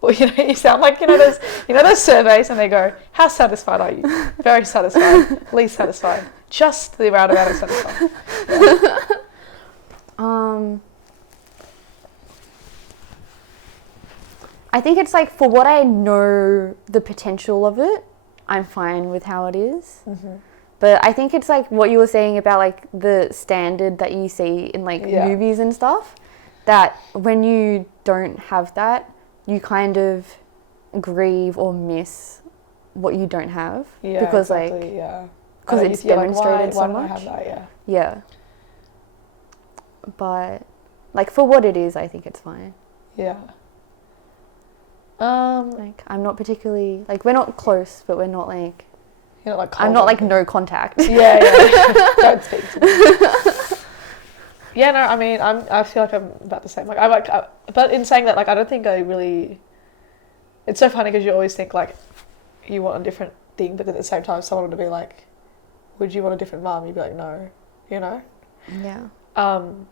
Well, you sound like, those surveys, and they go, how satisfied are you? Very satisfied. Least satisfied. Just the right amount of satisfied. I think it's like, for what I know the potential of it, I'm fine with how it is. Mm-hmm. But I think it's like what you were saying about like the standard that you see in like movies and stuff, that when you don't have that, you kind of grieve or miss what you don't have. Yeah, because exactly, because it's demonstrated so why much. Don't I have that, yeah. But like for what it is, I think it's fine. Yeah. Like I'm not particularly like, we're not close, but we're not like, you're not like I'm not like no contact. Yeah. Don't speak to me. Yeah, no, I mean, I feel like I'm about the same. Like but in saying that, like I don't think I really. It's so funny because you always think like you want a different thing, but then at the same time, someone would be like, "Would you want a different mum?" You'd be like, "No," Yeah. And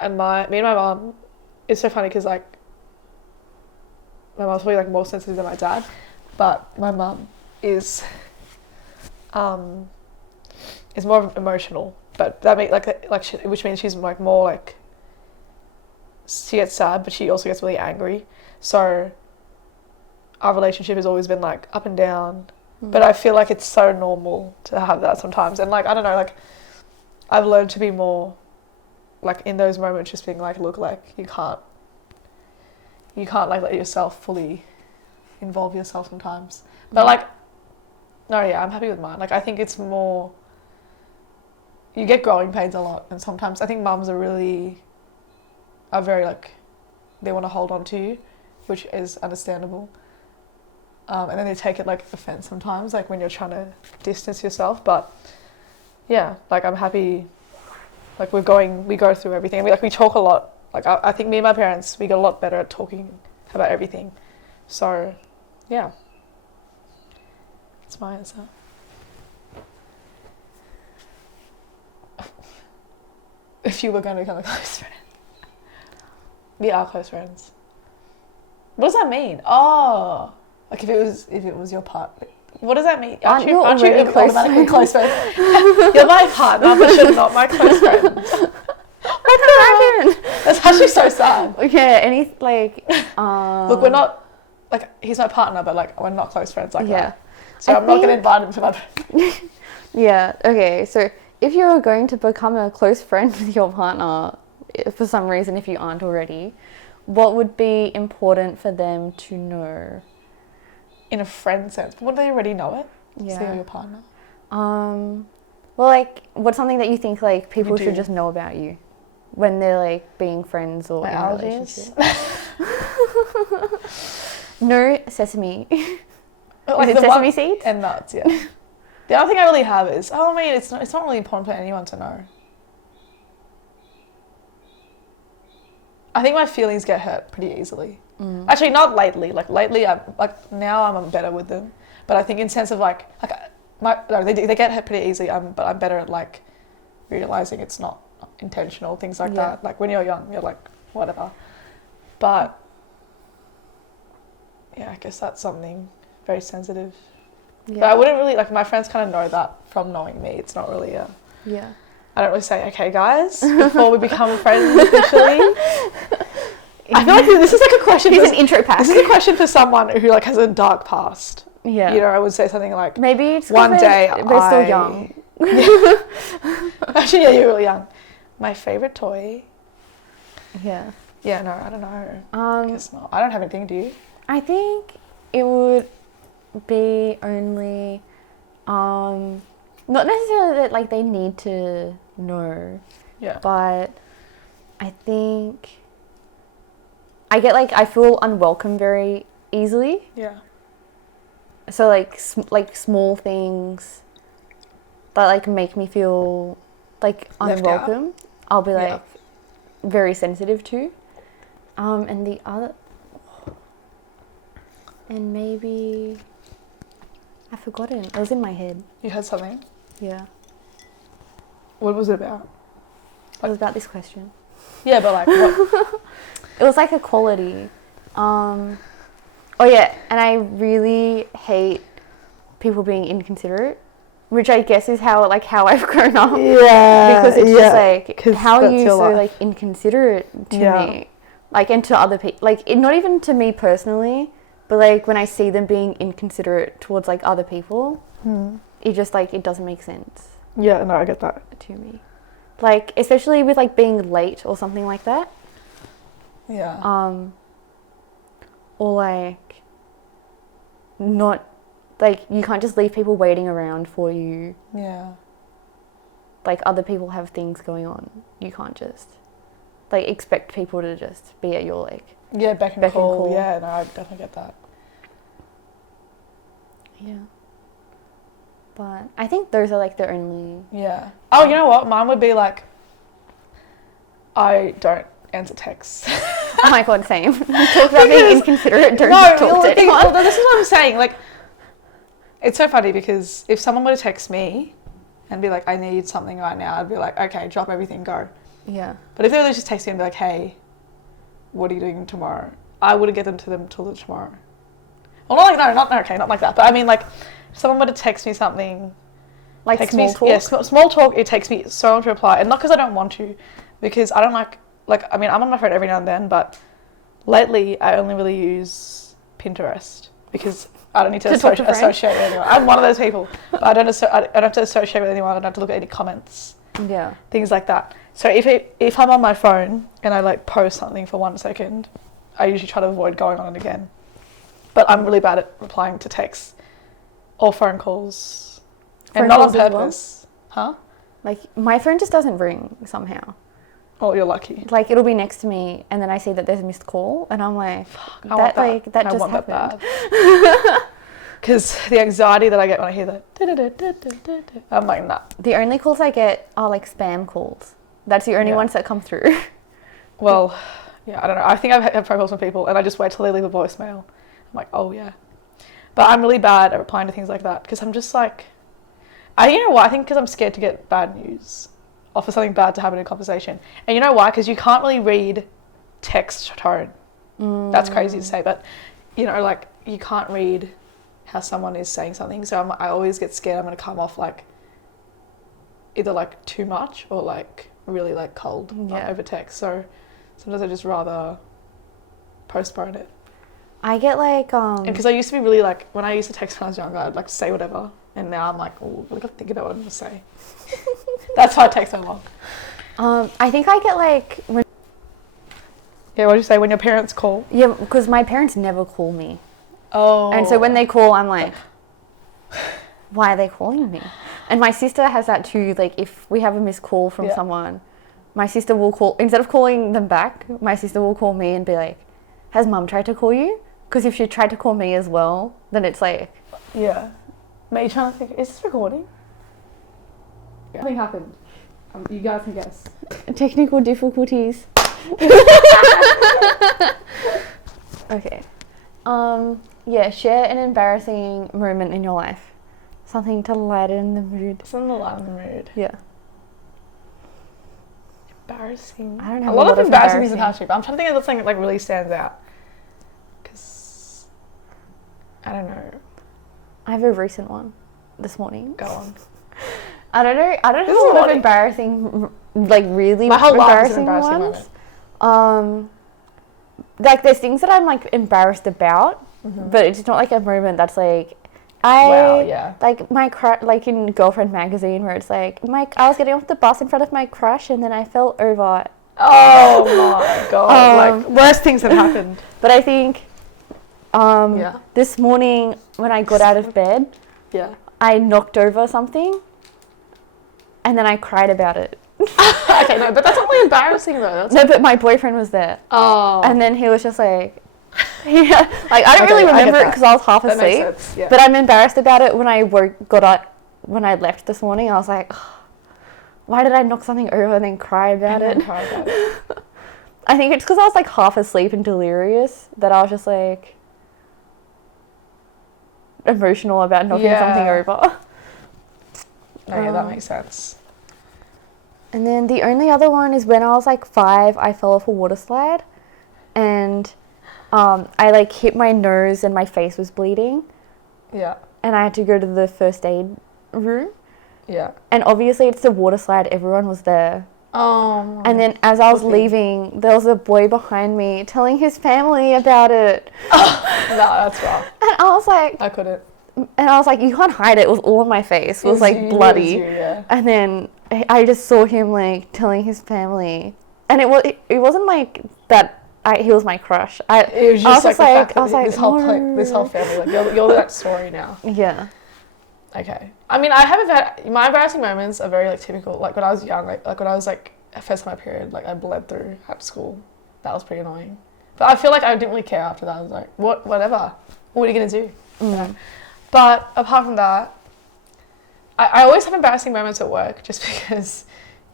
me and my mum, it's so funny because like my mum's probably like more sensitive than my dad, but my mum is more emotional. But that makes which means she's like more like, she gets sad, but she also gets really angry. So our relationship has always been like up and down. But I feel like it's so normal to have that sometimes. And like, I don't know, like I've learned to be more like in those moments, just being like, look, like you can't like let yourself fully involve yourself sometimes. But like, no, yeah, I'm happy with mine. Like I think it's more, you get growing pains a lot, and sometimes I think mums are very like, they want to hold on to you, which is understandable. And then they take it like offense sometimes, like when you're trying to distance yourself. But yeah, like I'm happy. Like we go through everything. We talk a lot. Like I think me and my parents, we got a lot better at talking about everything. So yeah, that's my answer. If you were going to become a close friend. We are close friends. What does that mean? Oh, like if it was your partner. What does that mean? Aren't you automatically close friends? You're my partner, but you're not my close friend. What the heck? That's actually so sad. Okay, Look, we're not, like, he's my partner, but like we're not close friends like that. So I'm not going to invite him to my. Yeah. Okay. So if you're going to become a close friend with your partner, for some reason, if you aren't already, what would be important for them to know? In a friend sense, but wouldn't they already know it? Yeah. So you're your partner. Well, like, what's something that you think like people should just know about you when they're like being friends or in a relationship? No sesame. Like is it sesame seeds? And nuts, yeah. The other thing I really have is, it's not really important for anyone to know. I think my feelings get hurt pretty easily. Actually, not lately. Like lately, now I'm better with them. But I think in sense of like they get hurt pretty easily. But I'm better at like realizing it's not intentional, things like that. Like when you're young, you're like whatever. But yeah, I guess that's something very sensitive. Yeah. But I wouldn't really like. My friends kind of know that from knowing me. It's not really a. Yeah. I don't really say, okay, guys, before we become friends officially. I feel like this is like a question. Here's an intro pack. This is a question for someone who like has a dark past. Yeah. You know, I would say something like, maybe it's one day we're still young. Yeah. Actually, yeah, you're really young. My favorite toy. Yeah. Yeah, no, I don't know. I guess not. I don't have anything, do you? I think it would be only, not necessarily that like they need to know. Yeah. But I think I feel unwelcome very easily. Yeah. So like small things that like make me feel like unwelcome, I'll be like very sensitive to. And the other, and maybe I've forgotten. It was in my head. You had something? Yeah. What was it about? It was about this question. Yeah, but like what? It was like a quality. Oh yeah, and I really hate people being inconsiderate, which I guess is how I've grown up. Yeah. Because it's just like, how are you so life. like inconsiderate to me? Like, and to other people. Like, not even to me personally, but like when I see them being inconsiderate towards like other people, it just like, it doesn't make sense. Yeah, no, I get that. To me. Like, especially with like being late or something like that. Yeah. Or like, not, like, you can't just leave people waiting around for you. Yeah. Like, other people have things going on. You can't just, like, expect people to just be at your, like... Yeah, beck and call. Yeah, no, I definitely get that. Yeah. But I think those are, like, the only... Yeah. Oh, you know what? Mine would be, like, I don't answer texts. Oh my god, same. Talk about being inconsiderate, don't talk to anyone. Well, this is what I'm saying. Like, it's so funny because if someone were to text me and be like, I need something right now, I'd be like, okay, drop everything, go. Yeah. But if they were to just text me and be like, hey, what are you doing tomorrow? I wouldn't get them to them till tomorrow. Well, not like that. But I mean, like, if someone were to text me something, like small talk? Yeah, small talk, it takes me so long to reply. And not because I don't want to, because I don't like, I mean, I'm on my phone every now and then, but lately I only really use Pinterest because I don't need to associate with anyone. I'm one of those people, but I don't have to associate with anyone. I don't have to look at any comments. Yeah. Things like that. So if I'm on my phone and I like post something for 1 second, I usually try to avoid going on it again. But I'm really bad at replying to texts or phone calls. And not on purpose. Huh? Like, my phone just doesn't ring somehow. Oh, you're lucky. Like, it'll be next to me, and then I see that there's a missed call, and I'm like, fuck, that just happened. Because the anxiety that I get when I hear that, I'm like, nah. The only calls I get are, like, spam calls. That's the only ones that come through. Well, yeah, I don't know. I think I've had phone calls from people, and I just wait till they leave a voicemail. I'm like, oh, yeah. But I'm really bad at replying to things like that, because I'm just like... you know what? I think because I'm scared to get bad news. Or for something bad to happen in a conversation. And you know why? Because you can't really read text tone. That's crazy to say, but you know, like, you can't read how someone is saying something. So I always get scared I'm going to come off like either like too much or like really like cold over text. So sometimes I just rather postpone it. I get like because I used to be really like, when I used to text when I was younger, I'd like say whatever, and now I'm like, oh, I've got to think about what I'm going to say. That's why it takes so long. I think I get like when... Yeah, what do you say, when your parents call? Yeah, because my parents never call me. Oh. And so when they call, I'm like, why are they calling me? And my sister has that too. Like, if we have a missed call from someone, my sister will call, instead of calling them back, my sister will call me and be like, has mum tried to call you? Because if she tried to call me as well, then it's like... Yeah. Mate, you're trying to think, is this recording? Something happened. You guys can guess. Technical difficulties. Okay. Yeah, share an embarrassing moment in your life. Something to lighten the mood. Something to lighten the mood. Yeah. Embarrassing. I don't have a lot of embarrassing things embarrassing. attached to it, but I'm trying to think of something that like really stands out. Because I don't know. I have a recent one this morning. Go on. I don't know. I don't This have is a lot what of embarrassing, like really My whole life is an embarrassing embarrassing ones. Like there's things that I'm like embarrassed about, Mm-hmm. but it's not like a moment that's like Wow, yeah. like my like in Girlfriend magazine where it's like I was getting off the bus in front of my crush and then I fell over. Oh my god! Like worst things have happened. But I think Yeah. this morning when I got out of bed, Yeah. I knocked over something and then I cried about it. Okay, no, but that's not really embarrassing though. That's No, but my boyfriend was there. oh. And then he was just like, yeah, like I don't Okay, really I get remember it that. because I was half That makes asleep. sense, yeah. But I'm embarrassed about it when I when I left this morning. I was like, why did I knock something over and then cry about it? Cry about it. I think it's because I was like half asleep and delirious that I was just like emotional about knocking something Yeah. over. Oh, yeah, that makes sense. And then the only other one is when I was like 5, I fell off a water slide and I like hit my nose and my face was bleeding Yeah. and I had to go to the first aid room. Yeah. And obviously it's the water slide, everyone was there. Oh. And then as I was Poor thing. leaving, there was a boy behind me telling his family about it. No, that's rough. And I was like, I couldn't. you can't hide it. It was all on my face. It was like you, bloody. it was you, yeah. And then I just saw him like telling his family. And it wasn't like that he was my crush. It was just I was like, I was like, this whole no. this whole family, like you're that story now. Yeah. Okay. I mean, I haven't had my embarrassing moments are very like typical. Like when I was young, like when I was like first time my period, like I bled through at school. That was pretty annoying. But I feel like I didn't really care after that. I was like, whatever. What are you gonna do? You know? But apart from that, I always have embarrassing moments at work just because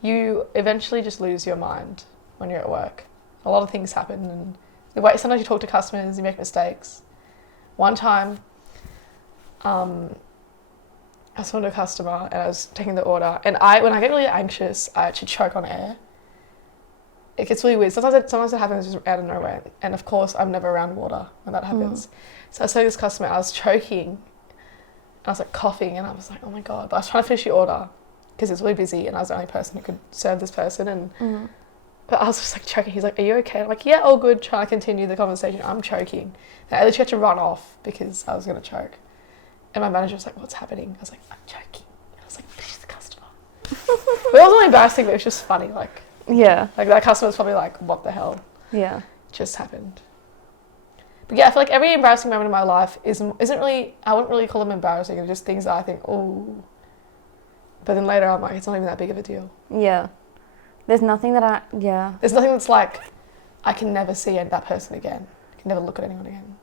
you eventually just lose your mind when you're at work. A lot of things happen, and the way sometimes you talk to customers, you make mistakes. One time, I was talking to a customer and I was taking the order, and when I get really anxious, I actually choke on air. It gets really weird. Sometimes it happens just out of nowhere, and of course I'm never around water when that happens. So I was telling this customer, I was choking, and I was like coughing, and I was like, oh my god! But I was trying to finish the order because it's really busy, and I was the only person who could serve this person, and. But I was just like choking. He's like, are you okay? I'm like, yeah, all good. Trying to continue the conversation. I'm choking. And I literally had to run off because I was going to choke. And my manager was like, what's happening? I was like, I'm choking. And I was like, she's the customer. But it wasn't really embarrassing, but it was just funny. Like that customer was probably like, what the hell Yeah. just happened? But yeah, I feel like every embarrassing moment in my life isn't really, I wouldn't really call them embarrassing. They're just things that I think, oh. But then later I'm like, it's not even that big of a deal. Yeah. There's nothing that There's nothing that's like, I can never see that person again. I can never look at anyone again.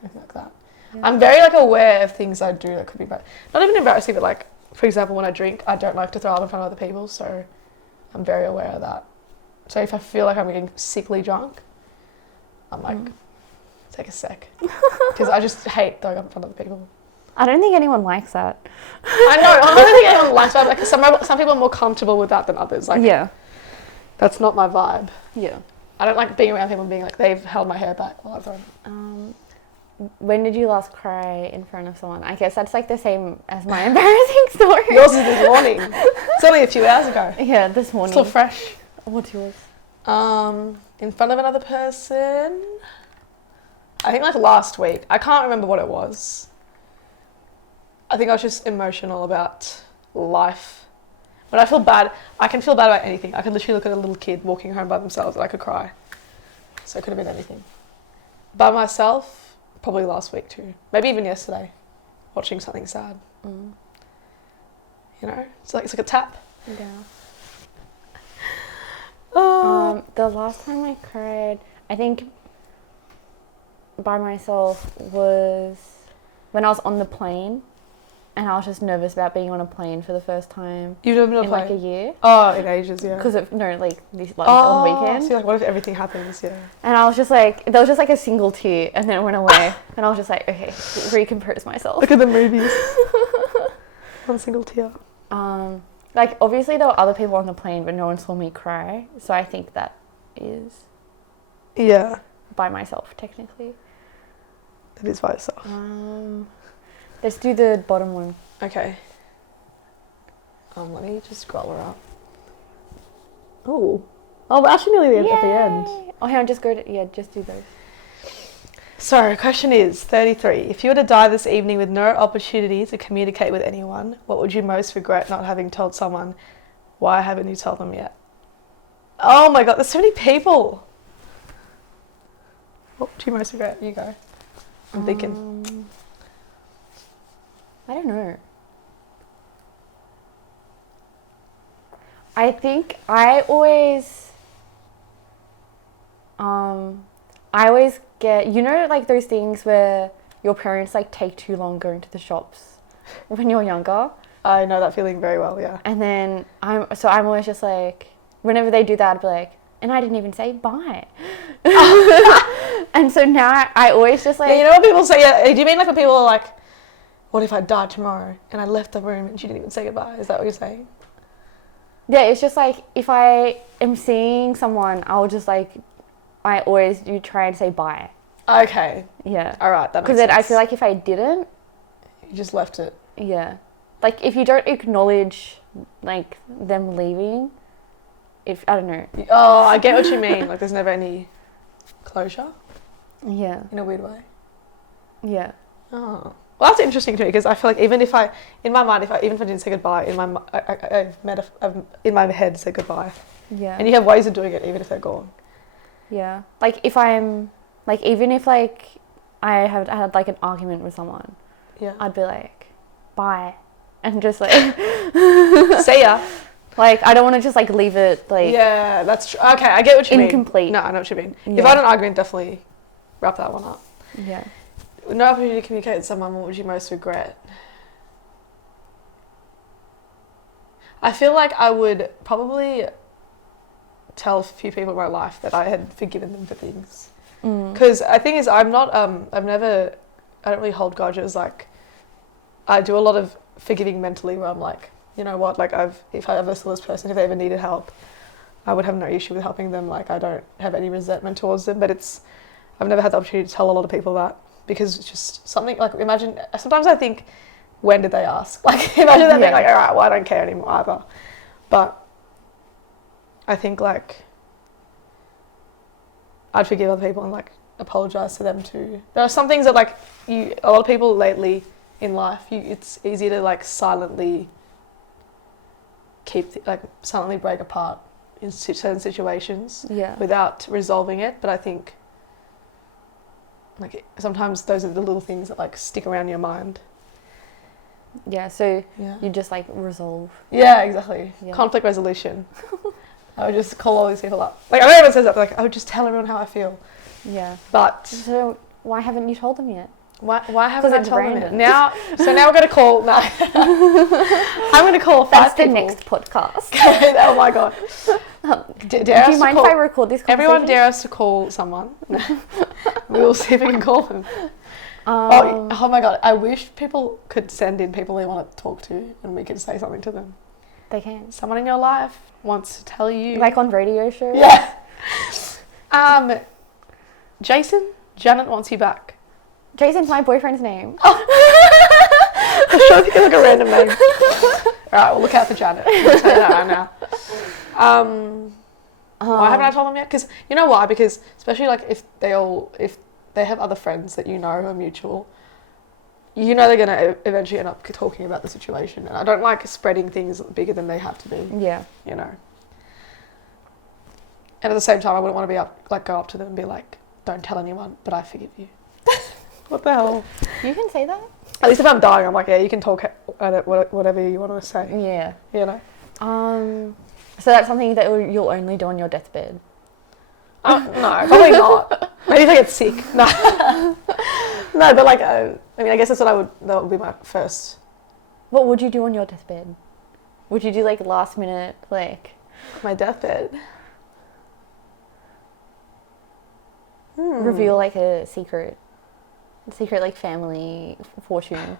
Anything like that. Yeah. I'm very like aware of things I do that could be bad. Not even embarrassing, but like, for example, when I drink, I don't like to throw up in front of other people, so I'm very aware of that. So if I feel like I'm getting sickly drunk, I'm like, take a sec. Because I just hate throwing up in front of other people. I don't think anyone likes that. I know, I don't think anyone likes that. Like, some people are more comfortable with that than others. Like, yeah. That's not my vibe. Yeah. I don't like being around people being like, they've held my hair back while I've thrown. When did you last cry in front of someone? I guess that's like the same as my embarrassing story. Yours is this morning. It's only a few hours ago. Yeah, this morning. Still fresh. What's yours? In front of another person. I think like last week. I can't remember what it was. I think I was just emotional about life. When I feel bad, I can feel bad about anything. I could literally look at a little kid walking home by themselves and I could cry. So it could have been anything. By myself, probably last week too. Maybe even yesterday, watching something sad. You know, it's like a tap. Yeah. Oh. The last time I cried, I think by myself was when I was on the plane. And I was just nervous about being on a plane for the first time. You've never been on a in plane? like a year. Oh, in ages, yeah. Because of on weekend. So like, what if everything happens? Yeah. And I was just like, there was just like a single tear, and then it went away. And I was just like, okay, recompose myself. Look at the movies. One single tear. Like, obviously there were other people on the plane, but no one saw me cry. So I think that is Yeah. by myself, technically. That is by yourself. Let's do the bottom one. Okay. Let me just scroll her up. Oh, we're actually nearly at the end. Oh, hang on, just go to, just do those. So, question is 33. If you were to die this evening with no opportunity to communicate with anyone, what would you most regret not having told someone? Why haven't you told them yet? Oh my god, there's so many people. What would you most regret? You go. I'm thinking. I don't know. I think I always get, you know, like those things where your parents like take too long going to the shops when you're younger. I know that feeling very well, yeah. And then I'm always just like, whenever they do that, I'd be like, and I didn't even say bye. And so now I always just like... Yeah, you know what people say? Yeah, do you mean like when people are like, what if I died tomorrow and I left the room and she didn't even say goodbye? Is that what you're saying? Yeah, it's just like, if I am seeing someone, I'll just like, I always do try and say bye. Okay. Yeah. All right, that makes sense. Because then I feel like if I didn't... You just left it. Yeah. Like, if you don't acknowledge, like, them leaving, if, I don't know. Oh, I get what you mean. Like, there's never any closure? Yeah. In a weird way? Yeah. Oh. Well, that's interesting to me, because I feel like even if I, in my mind, even if I didn't say goodbye, in my I've in my head said goodbye. Yeah. And you have ways of doing it even if they're gone. Yeah. Like, if I'm, like, even if, like, I had like, an argument with someone, Yeah. I'd be like, bye. And just, like... See ya. Like, I don't want to just, like, leave it, like... Yeah, that's true. Okay, I get what you mean. Incomplete. No, I know what you mean. Yeah. If I had an argument, definitely wrap that one up. Yeah. No opportunity to communicate with someone, what would you most regret? I feel like I would probably tell a few people in my life that I had forgiven them for things. Because the thing is, I don't really hold grudges. Like, I do a lot of forgiving mentally where I'm like, you know what, like if I ever saw this person, if they ever needed help, I would have no issue with helping them. Like, I don't have any resentment towards them, but I've never had the opportunity to tell a lot of people that, because it's just something, like, imagine, sometimes I think, when did they ask? Like, imagine them being like, all right, well, I don't care anymore either. But I think, like, I'd forgive other people and, like, apologise to them too. There are some things that, like, a lot of people lately in life, it's easy to, like, silently break apart in certain situations without resolving it. But I think, like, sometimes those are the little things that, like, stick around your mind. Yeah, so you just, like, resolve. Yeah, exactly. Yeah. Conflict resolution. I would just call all these people up. Like, I know everyone says that, but, like, I would just tell everyone how I feel. Yeah. But... So, why haven't you told them yet? Why haven't I told them yet? Now we're going to call... No. I'm going to call 5 people. That's the next podcast. Oh, my God. Do you mind if I record this conversation? Everyone dare us to call someone. We will see if we can call them. Oh my God, I wish people could send in people they want to talk to and we could say something to them. They can. Someone in your life wants to tell you. Like on radio shows? Yeah. Jason, Janet wants you back. Jason's my boyfriend's name. Oh. I'm sure I think like a random name. Alright, we'll look out for Janet. I'll tell you that right now. Why haven't I told them yet? Because, you know why? Because especially like if they have other friends that you know who are mutual, you know they're going to eventually end up talking about the situation. And I don't like spreading things bigger than they have to be. Yeah. You know. And at the same time, I wouldn't want to go up to them and be like, don't tell anyone, but I forgive you. What the hell? You can say that. At least if I'm dying, I'm like, yeah, you can talk whatever you want to say. Yeah. You know? So that's something that you'll only do on your deathbed? No, probably not. Maybe if I get sick. No. No, but like, I mean, I guess that would be my first. What would you do on your deathbed? Would you do like last minute, like... My deathbed? Reveal like a secret like family fortune?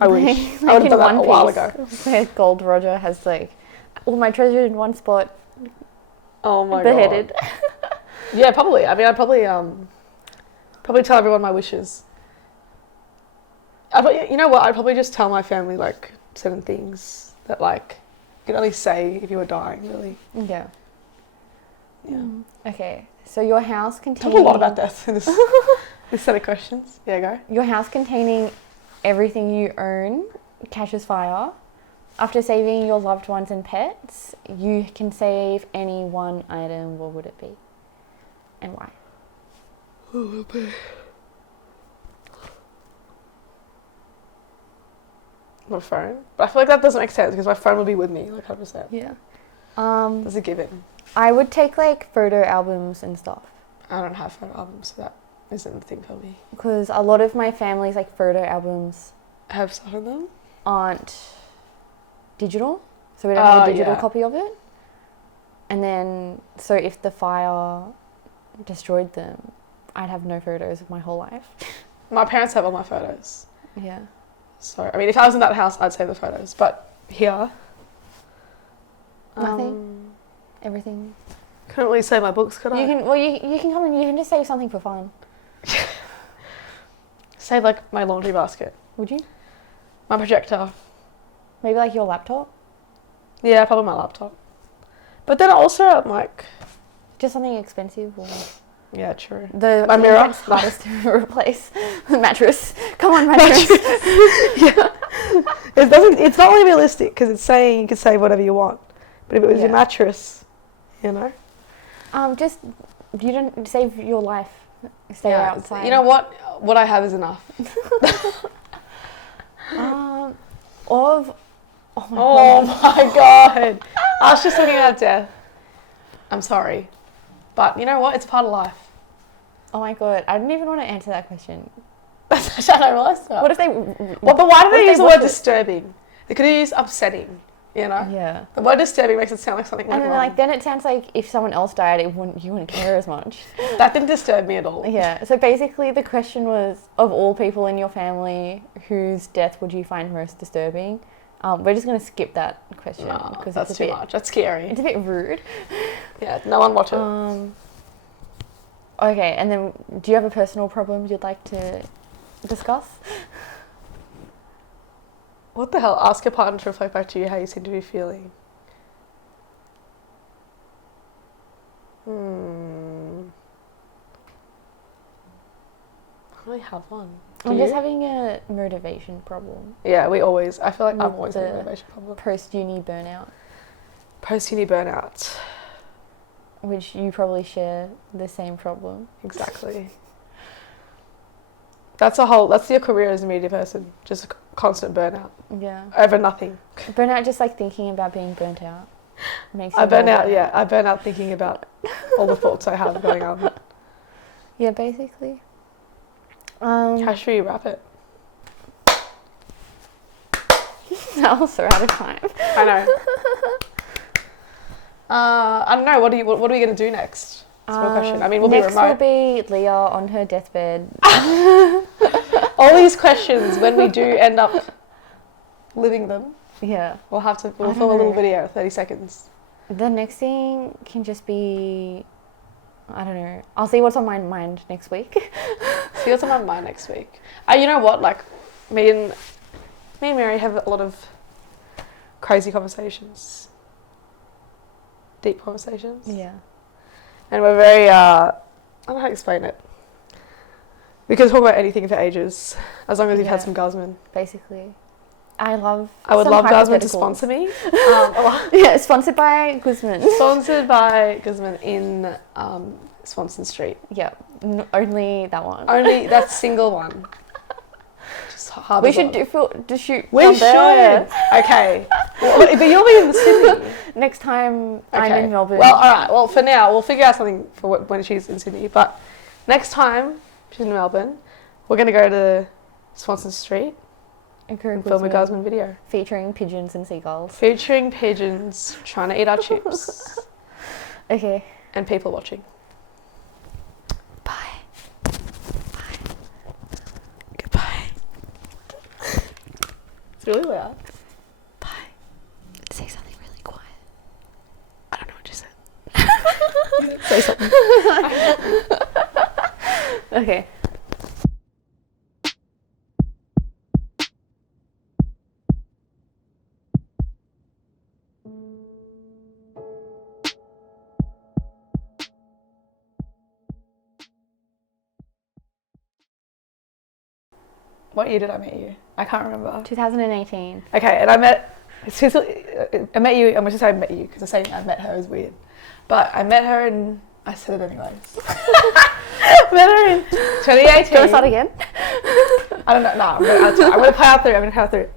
I wish. I would have in done that One a while Piece, ago. where Gold Roger has like all my treasure in one spot, Oh my beheaded. god. Yeah, probably. I mean, I'd probably tell everyone my wishes. You know what? I'd probably just tell my family like certain things that like you could only say if you were dying, really. Yeah. Yeah. Okay, so your house containing... Talk a lot about death in this set of questions. Yeah, go. Your house containing everything you own catches fire. After saving your loved ones and pets, you can save any one item. What would it be? And why? My phone. But I feel like that doesn't make sense because my phone will be with me, like 100%. Yeah. That's a given. I would take like photo albums and stuff. I don't have photo albums, so that isn't the thing for me. Because a lot of my family's like photo albums Have stuff in them? aren't digital, so we don't have a digital yeah. copy of it. And then, so if the fire destroyed them, I'd have no photos of my whole life. My parents have all my photos. Yeah. So, I mean, if I was in that house, I'd save the photos. But here... Nothing? Everything? Couldn't really save my books, could I? You can come and you can just save something for fun. Save, like, my laundry basket. Would you? My projector. Maybe like your laptop? Yeah, probably my laptop. But then also, I'm like... Just something expensive or... Yeah, true. My mirror? internet's hardest to replace. The mattress. Come on, mattress. Yeah. It's not really realistic because it's saying you can save whatever you want. But if it was your mattress, you know? Just, you don't save your life. Stay outside. You know what? What I have is enough. Oh my god. I was just talking about death. I'm sorry. But you know what? It's part of life. Oh my god. I didn't even want to answer that question. I don't realise that. What if they... Well, but why did they use the word disturbing? They could have used upsetting, you know? Yeah. The word disturbing makes it sound like something And went then, wrong. then it sounds like if someone else died, you wouldn't care as much. That didn't disturb me at all. Yeah. So basically the question was, of all people in your family, whose death would you find most disturbing? We're just going to skip that question. No, because that's too much. That's scary. It's a bit rude. Yeah, no one watch it. Okay, and then do you have a personal problem you'd like to discuss? What the hell? Ask your partner to reflect back to you how you seem to be feeling. I don't really have one. I'm just having a motivation problem. Yeah, I feel like With I'm always having a the motivation problem. Post-uni burnout, Post-uni burnout. which you probably share the same problem. Exactly. That's your career as a media person. Just a constant burnout. Yeah. Over nothing. Burnout, just like thinking about being burnt out. Makes I you burn more out, burnt yeah. I burn out thinking about all the thoughts I have going on. Yeah, basically. How should we wrap it? Now also out of time. I know. I don't know. What are we going to do next? That's my question. I mean, we'll be remote. Next will be Leah on her deathbed. All these questions, when we do end up living them, Yeah. we'll film a know. little video, 30 seconds. The next thing can just be, I don't know. I'll see what's on my mind next week. See what's on my mind next week. You know what? Like, me and Mary have a lot of crazy conversations. Deep conversations. Yeah. And we're very, I don't know how to explain it. We can talk about anything for ages, as long as you've had some Guzman. Basically. I would love Guzman to sponsor me. Yeah, sponsored by Guzman. Sponsored by Guzman in Swanson Street. Yeah, only that one. Only that single one. Just we should shoot We from should. there. Okay. But you'll be in Sydney. Next time Okay. I'm in Melbourne. Well, all right. Well, for now, we'll figure out something for when she's in Sydney. But next time she's in Melbourne, we're going to go to Swanson Street and film a Guzman video. Featuring pigeons and seagulls. Featuring pigeons trying to eat our chips. Okay. And people watching. really loud. Bye. Say something really quiet. I don't know what you said. Say something. Okay. What year did I meet you? I can't remember. 2018. Okay, and I met you, I'm just saying I met you because saying I met her is weird. But I met her in, I said it anyways. Met her in 2018. Do you want to start again? I don't know, no, I'm going to play out through,